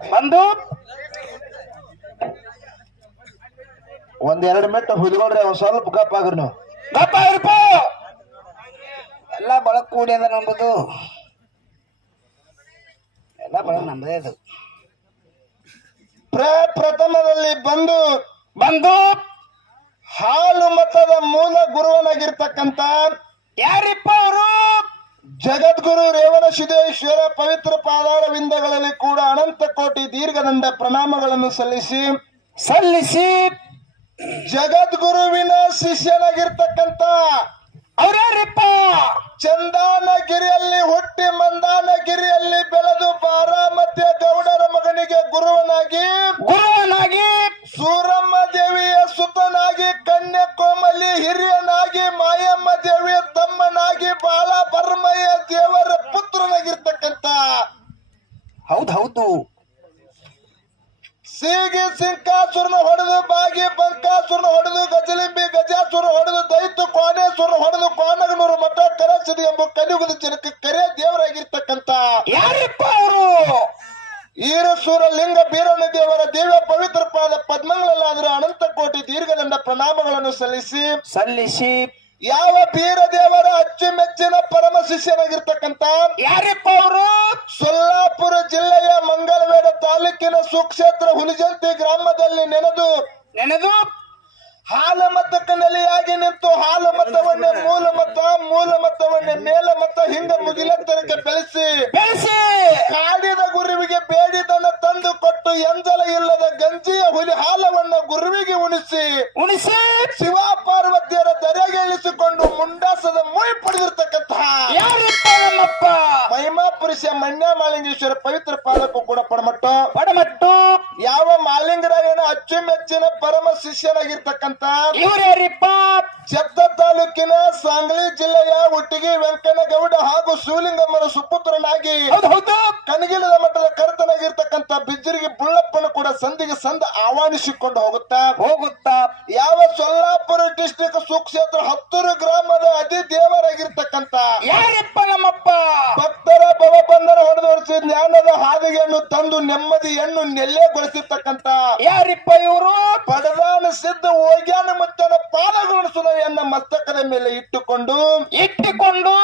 ಬಂದು ಒಂದೆರಡು ಮೆಟ್ಟ ಹುದ್ಕೊಳ್ರಿ ಒಂದ್ ಸ್ವಲ್ಪ ಗಪ್ಪ ಆಗ್ರಿ ನೀವು. ಗಪ್ಪ ಇರ್ಪ ಎಲ್ಲ ಬಳಕ್ ಕೂಡ್ಯದ ನಂಬುದು. ಎಲ್ಲ ಬಳಕ್ ನಮ್ಮದೇ ಅದು. ಪ್ರಪ್ರಥಮದಲ್ಲಿ ಬಂದು ಬಂದು ಹಾಲು ಮತದ ಮೂಲ ಗುರುವನಾಗಿರ್ತಕ್ಕಂತ ಯಾರಿಪ್ಪ ಅವರು? ಜಗದ್ಗುರು ರೇವಣ ಸಿದ್ದೇಶ್ವರ ಪವಿತ್ರ ಪಾದಾರವಿಂದಗಳಲ್ಲಿ ಕೂಡ ಅನಂತ ಕೋಟಿ ದೀರ್ಘದಂಡ ಪ್ರಣಾಮಗಳನ್ನು ಸಲ್ಲಿಸಿ ಸಲ್ಲಿಸಿ. ಜಗದ್ಗುರುವಿನ ಶಿಷ್ಯನಾಗಿರ್ತಕ್ಕಂತ ಅವರಪ್ಪ ಚಂದಾನಗಿರಿಯಲ್ಲಿ ಹುಟ್ಟಿ ಮಂದಾನಗಿರಿಯಲ್ಲಿ ಬೆಳೆದು ಬಾರಾಮತ್ಯ ಗೌಡರ ಮಗನಿಗೆ ಗುರುವನಾಗಿ ಗುರುವನಾಗಿ. ಸೂರಮ್ಮ ದೇವಿಯ ಸುತನಾಗಿ ಕನ್ಯಾಕೋಮಲಿ ಕೋಮಲಿ ಮಾಯಮ್ಮ ಸಲ್ಲಿಸಿ ಯಾವ ಬೀರ ದೇವರ ಅಚ್ಚುಮೆಚ್ಚಿನ ಪರಮ ಶಿಷ್ಯನಾಗಿರ್ತಕ್ಕಂತ ಯಾರಿಪ್ಪ ಅವರು? ಸೊಲ್ಲಾಪುರ ಜಿಲ್ಲೆಯ ಮಂಗಳವೇಡ ತಾಲೂಕಿನ ಸುಕ್ಷೇತ್ರ ಹುಲಿಜಂತಿ ಗ್ರಾಮದಲ್ಲಿ ನೆನೆದು ನೆನೆದು ಹಾಲ ಮತಕ್ಕೆ ನೆಲೆಯಾಗಿ ನಿಂತು ಹಾಲ ಮತವನ್ನೇ ಮೂಲ ಮತ ಮೂಲ ಮತವನ್ನೇ ಮೇಲ ಮತ ಹಿಂಗ ಮುಗಿಲೆತ್ತರಕ್ಕೆ ಬೆಳೆಸಿ ಬೆಳೆಸಿ. ಕಾಡಿದ ಗುರುವಿಗೆ ಬೇಡಿದನ್ನ ತಂದು ಕೊಟ್ಟು ಎಂಜಲ ಇಲ್ಲದ ಗಂಜಿಯ ಹುಲಿ ಹಾಲವನ್ನ ಗುರುವಿಗೆ ಉಣಿಸಿ ಉಣಿಸಿ ಶಿವ ಪಾರ್ವತಿಯರ ದರೆಗೆ ಇಳಿಸಿಕೊಂಡು ಮುಂಡಾಸದ ಮೊಯ್ ಪಡೆದಿರ್ತಕ್ಕಂತಹ ಯಾರಿಪ್ಪ ನಮ್ಮಪ್ಪ ಮಹಿಮಾ ಪುರುಷ ಮಾಲಿಂಗೇಶ್ವರ ಪವಿತ್ರ ಪಾದಕ್ಕೂ ಕೂಡ ಪಡಮಟ್ಟು. ಪಡಮಟ್ಟು. ಯಾವ ಮಾಲಿಂಗರಾಯನ ಅಚ್ಚುಮೆಚ್ಚಿನ ಪರಮ ಶಿಷ್ಯನಾಗಿರ್ತಕ್ಕಂತ ಶಬ್ದ ತಾಲೂಕಿನ ಸಾಂಗ್ಲಿ ಜಿಲ್ಲೆಯ ಒಟ್ಟಿಗೆ ವೆಂಕನಗೌಡ ಹಾಗೂ ಶಿವಲಿಂಗಮ್ಮನ ಸುಪುತ್ರನಾಗಿ ಕನಗಿಲದ ಮಟ್ಟದ ಕರ್ತನಾಗಿರ್ತಕ್ಕಂತ ಬಿಜ್ಜರಿಗೆ ಬುಳ್ಳಪ್ಪನ ಕೂಡ ಸಂಧಿಗೆ ಸಂದ ಆಹ್ವಾನಿಸಿಕೊಂಡು ಹೋಗುತ್ತಾ ನೆಮ್ಮದಿಯನ್ನು ನೆಲೆಗೊಳಿಸಿರ್ತಕ್ಕಂತ ಯಾರಿಪ್ಪ ಇವರು? ಪಡದಾನ ಸಿದ್ಧ ಹೋಗ್ಯಾನ ಮುತ್ತನ ಪಾದಗೊಳಿಸುವ ಎನ್ನ ಮಸ್ತಕದ ಮೇಲೆ ಇಟ್ಟುಕೊಂಡು ಇಟ್ಟುಕೊಂಡು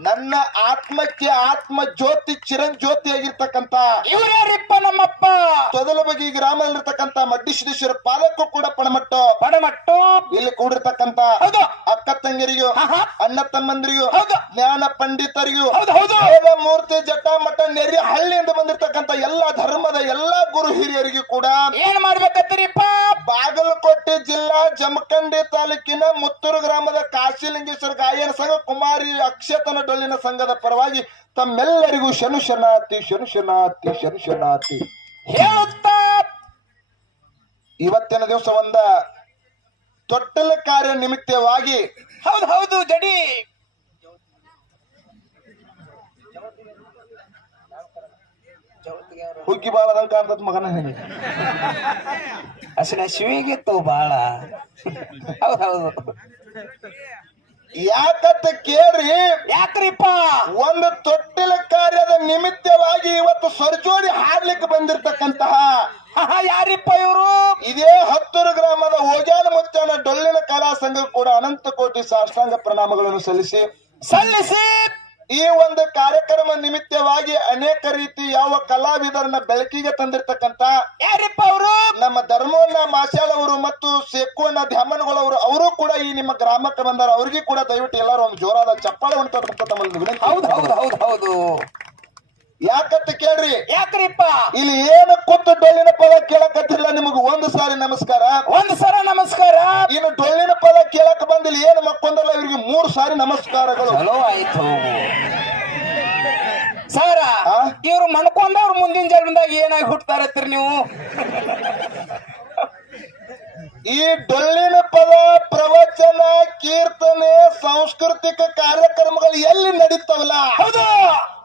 ನನ್ನ ಆತ್ಮಕ್ಕೆ ಆತ್ಮ ಜ್ಯೋತಿ ಚಿರಂಜ್ಯೋತಿ ಆಗಿರ್ತಕ್ಕಂತ ಇವರ್ಯಾರಿಪ್ಪ ನಮ್ಮಪ್ಪ? ತೊದಲ ಬಗಿ ಗ್ರಾಮದಲ್ಲಿರ್ತಕ್ಕಂತ ಮಡ್ಡಿಸಿದ್ದೇಶ್ವರ ಪಾದಕ್ಕೂ ಕೂಡ ಪಣಮಟ್ಟು. ಪಣಮಟ್ಟು. ಇಲ್ಲಿ ಕೂಡಿರ್ತಕ್ಕಂತ ಹೌದು. ಅಕ್ಕ ತಂಗಿರಿಗೂ. ಅಣ್ಣ ತಮ್ಮಂದಿರಿಗೂ ಹೌದು. ಜ್ಞಾನ ಪಂಡಿತರಿಗೂ ಹೌದು ಹೌದು. ಮೂರ್ತಿ ಜಟ ಮಠ ನೆರಿ ಹಳ್ಳಿಯಿಂದ ಬಂದಿರತಕ್ಕಂತ ಎಲ್ಲಾ ಧರ್ಮದ ಎಲ್ಲಾ ಗುರು ಹಿರಿಯರಿಗೆ ಕೂಡ ಏನ್ ಮಾಡ್ಬೇಕತ್ತೀರಿಪ್ಪ ಬಾಗಲಕೋಟೆ ಜಿಲ್ಲಾ ಜಮಖಂಡಿ ತಾಲೂಕಿನ ಮುತ್ತೂರು ಗ್ರಾಮದ ಕಾಶಿಲಿಂಗೇಶ್ವರ ಗಾಯನ ಸಂಘ ಕುಮಾರಿ ಅಕ್ಷತನ ಡೊಳ್ಳಿನ ಸಂಘದ ಪರವಾಗಿ ತಮ್ಮೆಲ್ಲರಿಗೂ ಶನು ಶನಾತಿ ಶನು ಶನಾತಿ ಶನು ಶನಾತಿ. ಹೇಳುತ್ತಾ. ಇವತ್ತಿನ ದಿವಸ ಒಂದ ತೊಟ್ಟಲ ಕಾರ್ಯ ನಿಮಿತ್ತವಾಗಿ ಹೌದು ಹೌದು ಜಡಿ. ಹುಗ್ಗಿ ಬಾಳದಂಗ ಕಾಣ್ತದ ಮಗನ. ಅಸಲ ಹಸಿನ ಶಿವಿಗಿತ್ತು ಬಾಳ. ಹೌದೌದು. ಯಾಕತ್ತ ಯಾಕಂತ ಕೇಳ್ರಿ? ಯಾಕ್ರಿಪ್ಪ? ಒಂದು ತೊಟ್ಟಿಲ ಕಾರ್ಯದ ನಿಮಿತ್ತವಾಗಿ ಇವತ್ತು ಸರ್ಜೋಡಿ ಹಾಡ್ಲಿಕ್ಕೆ ಬಂದಿರ್ತಕ್ಕಂತಹ ಯಾರಿಪ್ಪ ಇವರು? ಇದೇ ಹತ್ತೂರು ಗ್ರಾಮದ ಓಜಾನ ಮುತ್ತನ ಡೊಳ್ಳಿನ ಕಲಾ ಸಂಘ ಕೂಡ ಅನಂತ ಕೋಟಿ ಸಾಷ್ಟಾಂಗ ಪ್ರಣಾಮಗಳನ್ನು ಸಲ್ಲಿಸಿ ಸಲ್ಲಿಸಿ ಈ ಒಂದು ಕಾರ್ಯಕ್ರಮ ನಿಮಿತ್ತವಾಗಿ ಅನೇಕ ರೀತಿ ಯಾವ ಕಲಾವಿದರನ್ನ ಬೆಳಕಿಗೆ ತಂದಿರ್ತಕ್ಕಂತ ಯಾರಿಪ್ಪ ಅವರು? ನಮ್ಮ ಧರ್ಮವನ್ನ ಮಾಸ್ಯಾಳ್ ಅವರು ಮತ್ತು ಸೇಕೋನ ಧ್ಯಾಮನಗಳವರು ಅವರು ಕೂಡ ಈ ನಿಮ್ಮ ಗ್ರಾಮಕ್ಕೆ ಬಂದಾರ. ಅವ್ರಿಗೆ ಕೂಡ ದಯವಿಟ್ಟು ಎಲ್ಲರೂ ಒಂದು ಜೋರಾದ ಚಪ್ಪಾಳೆ ಉಂಟು ಹೌದು ಹೌದು ಹೌದು ಹೌದು. ಯಾಕಂತ ಕೇಳ್ರಿ. ಯಾಕ್ರಿಪ್ಪ? ಇಲ್ಲಿ ಏನು ಕೂತು ಡೊಳ್ಳಿನ ಪದ ಕೇಳಕತ್ತಿಲ್ಲ ನಿಮಗ ಒಂದು ಸಾರಿ ನಮಸ್ಕಾರ. ಒಂದ್ ಸಾರಿ ನಮಸ್ಕಾರ. ಇನ್ನು ಡೊಳ್ಳಿನ ಪದ ಕೇಳಕ್ ಬಂದಿಲ್ಲ ಏನು ಮಕ್ಕೊಂದಲ್ಲ ಇವ್ರಿಗೆ ಮೂರು ಸಾರಿ ನಮಸ್ಕಾರಗಳು. ಚಲೋ ಆಯ್ತು. ಸರ ಆ? ಇವ್ರು ಮನ್ಕೊಂಡವ್ರು ಮುಂದಿನ ಜನ್ಮದಾಗ ಏನಾಗಿ ಹುಟ್ಟತಾರತ್ತೀರಿ ನೀವು? ಈ ಡೊಳ್ಳಿನ ಪದ ಪ್ರವಚನ ಕೀರ್ತನೆ ಸಾಂಸ್ಕೃತಿಕ ಕಾರ್ಯಕ್ರಮಗಳು ಎಲ್ಲಿ ನಡೀತಾವಲ್ಲ? ಹೌದು.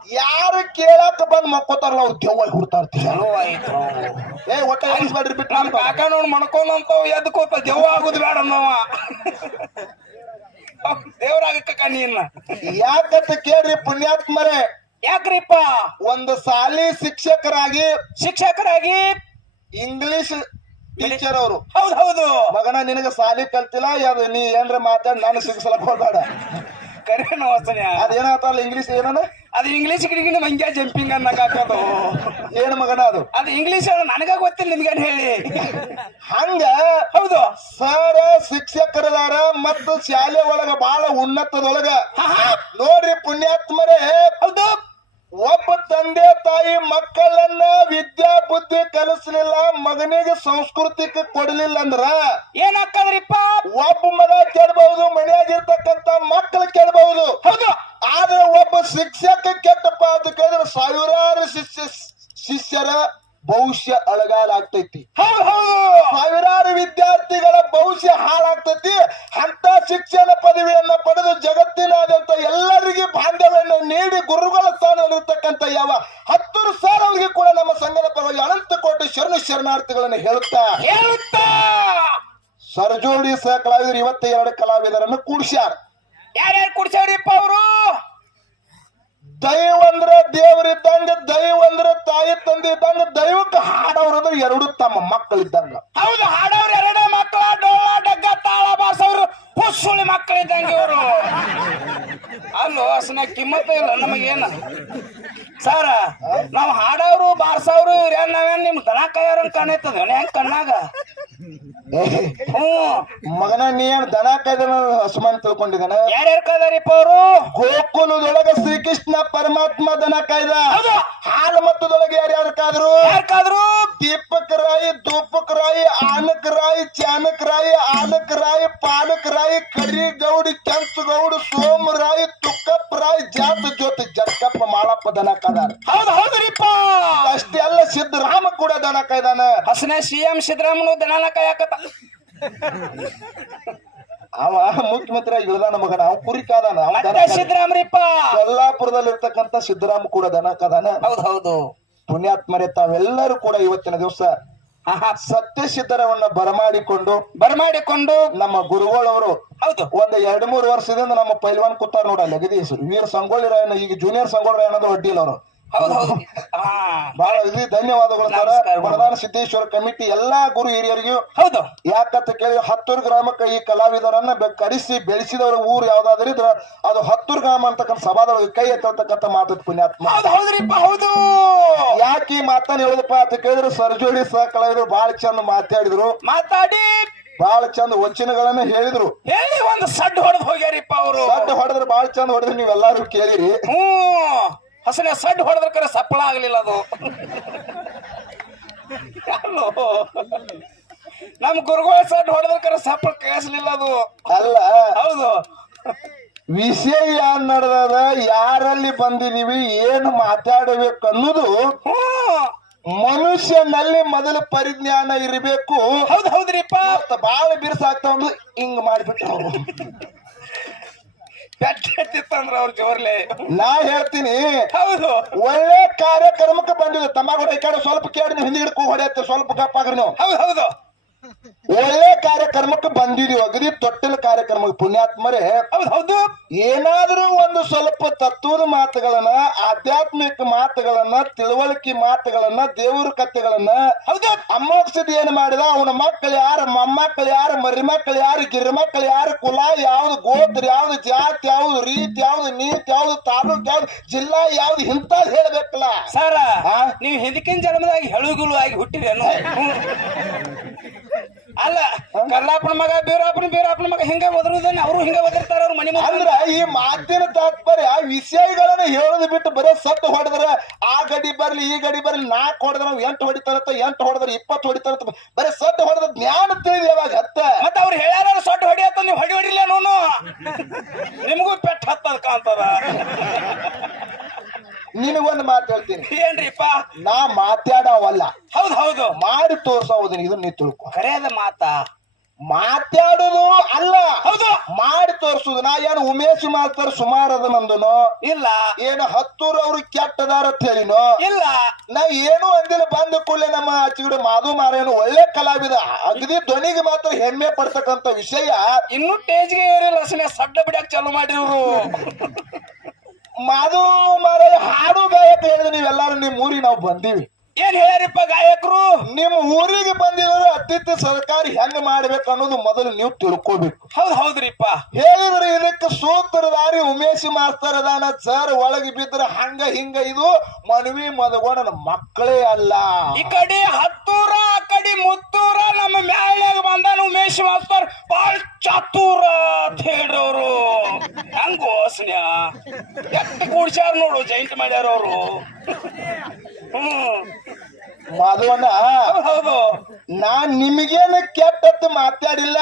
ಯಾರು ಕೇಳಕ್ ಬಂದ್ ಮಕ್ಕೋತಾರಲ್ಲ ಅವ್ರು ಹುಡ್ತಾರ ಚಲೋ ಆಯ್ತು ಏ ಒಟ್ಟ ಎಬ್ಬಿಸ್ಬೇಡ್ರಿ ಬಿಟ್ಟು ನಮ್ ಕಾಕ ನೋಡ್ ಮಣ್ಕೊಂಡಂತವ್ ಎದ್ಕೋತ ದೆವ್ವ ಆಗುದ್ ಬೇಡ ನಾವ ದೇವ್ರಾಗಕ್ಕ ನೀನ್ನ ಯಾಕಂತ ಕೇಳ್ರಿ ಪುಣ್ಯಾತ್ಮರೇ. ಯಾಕ್ರಿಪ್ಪ? ಒಂದು ಸಾಲಿ ಶಿಕ್ಷಕರಾಗಿ ಶಿಕ್ಷಕರಾಗಿ ಇಂಗ್ಲಿಷ್ ಟೀಚರ್ ಅವರು. ಹೌದ್ ಹೌದು. ಮಗನ ನಿನಗ ಸಾಲಿ ಕಲ್ತಿಲ್ಲ ಯಾವ್ದು ನೀ ಏನ್ರ ಮಾತಾಡ್ ನಾನು ಶಿಕ್ಷಲ ಹೋಗ್ಬೇಡ. ಕರೆ ಅದೇನಾಗ್ತಾರಲ್ಲ ಇಂಗ್ಲಿಷ್ ಏನನ? ಅದು ಇಂಗ್ಲೀಷ್ ಗಿಡಗಿನ ಮಂಗ್ಯ ಜಂಪಿಂಗ್ ಅನ್ನಕ್ ಹಾಕೋದು ಏನ್ ಮಗನ ಅದು? ಅದು ಇಂಗ್ಲಿಷ್ ನನಗ ಗೊತ್ತಿಲ್ಲ ನಿಮ್ಗೆ ಹೇಳಿ? ಹಂಗ ಹೌದು. ಸರ ಶಿಕ್ಷಕರದಾರ ಮತ್ತು ಶಾಲೆ ಒಳಗ ಬಹಳ ಉನ್ನತದೊಳಗ. ನೋಡ್ರಿ ಪುಣ್ಯಾತ್ಮರೇ. ಹೌದು. ಒಬ್ಬ ತಂದೆ ತಾಯಿ ಮಕ್ಕಳನ್ನ ವಿದ್ಯಾ ಬುದ್ಧಿ ಕಲಿಸ್ಲಿಲ್ಲ ಮಗನಿಗೆ ಸಂಸ್ಕೃತಿಕ ಕೊಡಲಿಲ್ಲ ಅಂದ್ರ ಏನಾಕ್ಕದ್ರಿಪ್ಪ ಒಬ್ಬ ಮಗ ಕೆಡಬಹುದು ಮನೆಯಾಗಿರ್ತಕ್ಕಂತ ಮಕ್ಕಳು ಕೇಳಬಹುದು. ಹೌದು. ಆದ್ರೆ ಒಬ್ಬ ಶಿಕ್ಷಕ ಕೆಟ್ಟಪ್ಪ ಅಂತ ಕೇಳಿದ್ರೆ ಸಾವಿರಾರು ಶಿಷ್ಯ ಶಿಷ್ಯರ ಭವಿಷ್ಯ ಅಳಗಾಲಾಗ್ತೈತಿ. ಸಾವಿರಾರು ವಿದ್ಯಾರ್ಥಿಗಳ ಭವಿಷ್ಯ ಹಾಳಾಗ್ತೈತಿ. ಅಂತ ಶಿಕ್ಷಣ ಪದವಿಯನ್ನ ಪಡೆದು ಜಗತ್ತಿನಾದಂತ ಎಲ್ಲರಿಗೆ ಬಾಂಧವ್ಯವನ್ನು ನೀಡಿ ಗುರುಗಳ ಸ್ಥಾನದಲ್ಲಿರ್ತಕ್ಕಂಥ ಯಾವ ಹತ್ತು ಸಾವಿರ ಅವರಿಗೆ ಕೂಡ ನಮ್ಮ ಸಂಘದ ಪರವಾಗಿ ಅನಂತ ಕೋಟಿ ಶರಣು ಶರಣಾರ್ಥಿಗಳನ್ನು ಹೇಳುತ್ತಾ? ಹೇಳುತ್ತಾ? ಸರ್ಜೋಡಿ ಸಹ ಕಲಾವಿದರು ಇವತ್ತ ಎರಡು ಕಲಾವಿದರನ್ನು ಕೂಡಿಸ್ಯಾರ. ಯಾರ್ಯಾರು ಕೂಡಿಸ್ಯಾರಿಪ್ಪ ಅವರು? ದೈವ ಅಂದ್ರೆ ದೇವರಿದ್ದಂಗ ದೈವ ಅಂದ್ರೆ ತಾಯಿ ತಂದೆ ಇದ್ದಂಗ, ದೈವಕ್ಕೆ ಹಾಡವ್ರದ್ದು ಎರಡು ತಮ್ಮ ಮಕ್ಕಳಿದ್ದಂಗ ಹೌದು, ಹಾಡೋರು ಎರಡೇ ಮಕ್ಕಳ ಡೋಳ, ಡಗ್ಗ, ತಾಳ ಬಾರ್ಸವ್ರು ಹುಸುಳಿ ಮಕ್ಕಳಿದ್ದಂಗೆ ಇವರು. ಅಲ್ಲೋ ಅಸನ ಕಿಮ್ಮತ್ತ ಇಲ್ಲ ನಮಗೇನ? ಸರ ನಾವು ಹಾಡವ್ರು ಬಾರ್ಸವ್ರು ಇವ್ರೇನ್ ನಾವೇನ್ ನಿಮ್ ದನ ಕಾಯೋರಂಗ್ ಕಾಣೈತದ ಹೆಂಗ್ ಕಣ್ಣಾಗ? ಮಗನ ನೀ ಏನ್ ದನ ಕಾಯ್ದನ ಹಸುಮಾನ್ ತಿಳ್ಕೊಂಡಿದ್ದಾನ ಯಾರ್ಯಾರು ಕದಾರಿಪ್ಪ ಅವರು? ಗೋಕುಲದೊಳಗ ಶ್ರೀಕೃಷ್ಣ ಪರಮಾತ್ಮ ದನ ಕಾಯ್ದ ಹಾಲು ಮತ್ತದೊಳಗೆ ಯಾರ್ಯಾರು ಕಾದ್ರು ಯಾರು ಕಾದ್ರು ಹಸನ ಸಿ ಎಂ ಸಿದ್ದರಾಮನು ದನಾನ ಕಾಯಕತ್ತ ಅವ ಮುಖ್ಯಮಂತ್ರಿ ಇಳ್ದಾನ ಮಗನ ಅವ್ ಕುರಿ ಕಾದಾನ ಅವ ದನ ಮತ್ತೆ ಕಾಯ್ದಾನ. ಸಿದ್ದರಾಮರಿಪ್ಪ! ಕೊಲ್ಲಾಪುರದಲ್ಲಿ ಇರ್ತಕ್ಕಂಥ ಸಿದ್ದರಾಮ ಕೂಡ ದನ ಕದಾನ. ಹೌದು ಹೌದು. ಪುಣ್ಯಾತ್ಮರೇ ತಾವೆಲ್ಲರೂ ಕೂಡ ಇವತ್ತಿನ ದಿವಸ ಹಾ, ಹಾ. ಸತ್ಯ ಸಿದ್ದರವನ್ನ ಬರಮಾಡಿಕೊಂಡು ಬರಮಾಡಿಕೊಂಡು ನಮ್ಮ ಗುರುಗಳವರು ಹೌದು. ಒಂದ್ ಎರಡ್ ಮೂರು ವರ್ಷದಿಂದ ನಮ್ಮ ಪೈಲ್ವಾನ್ ಕೂತಾರ ನೋಡಲ್ಲ ಅಗದಿ ವೀರ ಸಂಗೊಳ್ಳಿ ರಾಯಣ್ಣ ಈಗ ಜೂನಿಯರ್ ಸಂಗೊಳ್ಳಿ ರಾಯಣ್ಣದ ಅಡ್ಡಿಲ್ಲ ಅವರು. ಬಹಳ ಇಲ್ಲಿ ಧನ್ಯವಾದಗಳು ಸರ್. ಬಡದಾನ ಸಿದ್ದೇಶ್ವರ ಕಮಿಟಿ ಎಲ್ಲಾ ಗುರು ಹಿರಿಯರಿಗೂ ಹೌದು. ಯಾಕಂತ ಕೇಳಿ ಹತ್ತೂರು ಗ್ರಾಮಕ್ಕೆ ಈ ಕಲಾವಿದರನ್ನ ಕರೆಸಿ ಬೆಳೆಸಿದವರ ಊರು ಯಾವ್ದಾದ್ರು ಇದ್ರ ಅದು ಹತ್ತೂರು ಗ್ರಾಮ ಅಂತಕ್ಕಂಥ ಸಭಾದೊಳಗೆ ಕೈ ಎತ್ತತಕ್ಕಂಥ ಮಾತು ಪುಣ್ಯಾತ್ಮ. ಹೌದು ಹೌದ್ರಿಪ್ಪ ಹೌದು. ಯಾಕೆ ಈ ಮಾತನ್ನ ಹೇಳುದಪ್ಪ ಅಂತ ಕೇಳಿದ್ರು ಸರ್ಜೋಡಿ ಸಹ ಕಲಾವಿದರು ಬಹಳ ಚಂದ ಮಾತಾಡಿದ್ರು. ಮಾತಾಡಿ. ಬಹಳ ಚಂದ ವಚನಗಳನ್ನ ಹೇಳಿದ್ರು. ಹೇಳಿ ಒಂದು ಸಡ್ಡು ಹೊಡೆದು ಹೋಗ್ಯಾರಿಪ್ಪ ಅವರು. ಸಡ್ಡ ಹೊಡೆದ್ರೆ ಬಹಳ ಚಂದ ಹೊಡೆದ್ರೆ ನೀವೆಲ್ಲಾರು ಕೇಳಿರಿ. ಹ್ಮ್. ಹಸನೆ ಸಣ್ಣ ಹೊಡೆದ್ರ ಕರೆ ಸಪ್ಪಳ ಆಗ್ಲಿಲ್ಲ ಅದು. ಅಲ್ಲೋ ನಮ್ ಗುರುಗಳ ಸಣ್ಣ ಹೊಡೆದ್ರ ಕರೆ ಸಪ್ಪಳ ಕೇಳಿಸ್ಲಿಲ್ಲ ಅದು. ಅಲ್ಲ. ಹೌದು. ವಿಷಯ ಯಾರು ನಡೆದ ಯಾರಲ್ಲಿ ಬಂದಿದೀವಿ ಏನು ಮಾತಾಡಬೇಕು ಅನ್ನೋದು ಮನುಷ್ಯನಲ್ಲಿ ಮೊದಲ ಪರಿಜ್ಞಾನ ಇರಬೇಕು. ಹೌದು ಹೌದ್ರಿಪ್ಪ. ಬಾಳ ಬಿರ್ಸಾಗ್ತಾವ್ ಹಿಂಗ್ ಮಾಡ್ಬಿಟ್ಟು ಬೆಟ್ಟಿತ್ತಂದ್ರ ಅವ್ರ ಜೋರ್ಲೆ. ನಾ ಹೇಳ್ತೀನಿ ಹೌದು. ಒಳ್ಳೆ ಕಾರ್ಯಕ್ರಮಕ್ಕೆ ಬಂದಿದೆ. ತಮ್ಮ ಈ ಕಡೆ ಸ್ವಲ್ಪ ಕೇಳಿ ನೀವು ಹಿಂದಿ ಹಿಡ್ಕೊ ಹೊಡೆಯತ್ತೆ ಸ್ವಲ್ಪ ಗಪ್ಪಾಗ್ರಿ ನೀವು. ಹೌದು ಹೌದು. ಒಳ್ಳೆ ಕಾರ್ಯಕ್ರಮಕ್ಕೆ ಬಂದಿದೀವಿ. ಅಗದಿ ತೊಟ್ಟಿನ ಕಾರ್ಯಕ್ರಮಕ್ಕೆ ಪುಣ್ಯಾತ್ಮರೇ. ಹೌದು ಹೌದು. ಏನಾದ್ರೂ ಒಂದು ಸ್ವಲ್ಪ ತತ್ವದ ಮಾತುಗಳನ್ನ ಆಧ್ಯಾತ್ಮಿಕ ಮಾತುಗಳನ್ನ ತಿಳುವಳಿಕೆ ಮಾತುಗಳನ್ನ ದೇವರ ಕಥೆಗಳನ್ನ ಹೌದು. ಅಮ್ಮೋಕ್ಷದ ಏನ್ ಮಾಡಿದ? ಅವನ ಮಕ್ಕಳು ಯಾರು? ಮೊಮ್ಮಕ್ಕಳು ಯಾರು? ಮರಿ ಮಕ್ಕಳು ಯಾರು? ಗಿರಿ ಮಕ್ಕಳು ಯಾರು? ಕುಲ ಯಾವ್ದು? ಗೋತ್ರ ಯಾವ್ದು? ಜಾತಿ ಯಾವ್ದು? ರೀತಿ ಯಾವ್ದು? ನೀತಿ ಯಾವ್ದು? ತಾಲೂಕ್ ಯಾವ್ದು? ಜಿಲ್ಲಾ ಯಾವ್ದು? ಇಂತ ಹೇಳ್ಬೇಕಲ್ಲ. ಸರ್? ನೀವು ಹಿಂದಕಿನ ಜನ್ಮದಾಗ ಹೆಳುಗುಳು ಆಗಿ ಹುಟ್ಟಿರೇನು ಅಲ್ಲ ಕಲ್ಲಾಪನ ಮಗ ಬೀರಾಪನ ಬೀರಾಪನ ಮಗ ಹಿಂಗ ಒದರುದೇನೆ ಅವರು ಹಿಂಗ ಒದರ್ತಾರ ಅವ್ರ ಮನೆ ಅಂದ್ರ ಈ ಮಾತಿನ ತಾತ್ಪರ್ಯ ವಿಷಯಗಳನ್ನ ಹೇಳೋದು ಬಿಟ್ಟು ಬರೀ ಸತ್ತು ಹೊಡೆದ್ರ ಆ ಗಡಿ ಬರ್ಲಿ ಈ ಗಡಿ ಬರ್ಲಿ ನಾಲ್ಕು ಹೊಡೆದ್ರ ಎಂಟು ಹೊಡಿತಾರತ್ತ ಎಂಟು ಹೊಡೆದ್ರ ಇಪ್ಪತ್ತು ಹೊಡಿತಾರತ್ತ ಬರೀ ಸತ್ತು ಹೊಡೆದ ಜ್ಞಾನ ತಿಳಿದ ಯಾವಾಗ ಹತ್ತ ಮತ್ತ ಅವ್ರು ಹೇಳ್ಯಾರ ಸೊಟ್ಟು ಹೊಡಿಯತ್ತ ನೀವು ಹೊಡಿ ಹೊಡಿಲ್ಲ ನೋನು. ನಿಮಗೂ ಪೆಟ್ಟ ಹತ್ತದ ಕಾಣ್ತದ. ನಿನಗೊಂದು ಮಾತು ಹೇಳ್ತೀನಿ. ಏನ್ರಿಪ್ಪ? ನಾ ಮಾತಾಡವಲ್ಲ ಹೌದು ಹೌದು. ಮಾಡಿ ತೋರ್ಸೋದು ಇದು ನೀ ತಿಳ್ಕೊ. ಕರೆಯದ ಮಾತಾ. ಮಾತಾಡುದು ಅಲ್ಲ. ಹೌದು. ಮಾಡಿ ತೋರ್ಸುದು. ನಾ ಏನು ಉಮೇಶ್ ಮಾಸ್ತರ್ ಸುಮಾರು ಅದ ನಂದನು? ಇಲ್ಲ. ಏನು ಹತ್ತೂರು ಅವ್ರು ಕೆಟ್ಟದಾರ ಅಂತ ಹೇಳಿನೋ? ಇಲ್ಲ. ನಾ ಏನು ಅಂದಿಲ್ಲ ಬಂದ ಕೂಡಲೇ ನಮ್ಮ ಆಚೆಗಡೆ ಮಾಧು ಮಾರೇನು ಒಳ್ಳೆ ಕಲಾವಿದ. ಅಗದಿ ಧ್ವನಿಗೆ ಮಾತ್ರ ಹೆಮ್ಮೆ ಪಡ್ತಕ್ಕಂತ ವಿಷಯ. ಇನ್ನೂ ಟೇಜ್ಗೆ ಏರಿಲ್ಲ ಸಡ್ಡ ಬಿಡಕ್ ಚಾಲು ಮಾಡಿದ್ರು ಮಾದು ಮಾರ ಹಾಡು ಗಾಯಕ ಹೇಳಿದ್ರೆ ನೀವೆಲ್ಲಾರು ನಿಮ್ಮ ಊರಿಗೆ ನಾವು ಬಂದೀವಿ. ಏನ್ ಹೇಳ್ರಿಪ್ಪ ಗಾಯಕರು? ನಿಮ್ ಊರಿಗೆ ಬಂದಿದ್ರೆ ಅತಿಥಿ ಸರ್ಕಾರ ಹೆಂಗ್ ಮಾಡ್ಬೇಕು ಅನ್ನೋದು ಮೊದಲು ನೀವು ತಿಳ್ಕೊಬೇಕು. ಹೌದ್ ಹೌದ್ರಿಪ್ಪ. ಹೇಳಿದ್ರೆ ಇದಕ್ಕೆ ಸೂತ್ರಧಾರಿ ಉಮೇಶ್ ಮಾಸ್ತರ್ ಅದಾನ ಸರ್ ಒಳಗೆ ಬಿದ್ರೆ ಹಂಗ ಹಿಂಗ ಇದು ಮನವಿ ಮದಗೋಣ ಮಕ್ಕಳೇ ಅಲ್ಲ. ಈ ಕಡೆ ಹತ್ತೂರ ಆ ಕಡೆ ಮುತ್ತೂರ ನಮ್ಮ ಮ್ಯಾಳ್ಯಾಗ ಬಂದಾನ ಉಮೇಶ್ ಮಾಸ್ತರ್. ಬಾಳ್ ಚತುರ ಅಂತ ಹೇಳ್ರವ್ರು. ಹೆಂಗೋ ಸ್ನ್ಯಾ ಎತ್ತ ಕೂಡ್ಸ್ಯಾರ ನೋಡು ಜೈಂಟ್ ಮಾಡ್ಯಾರ ಅವರು. ಹೌದು. ನಾನ್ ನಿಮಗೇನು ಕೆಟ್ಟದ್ದು ಮಾತಾಡಿಲ್ಲ.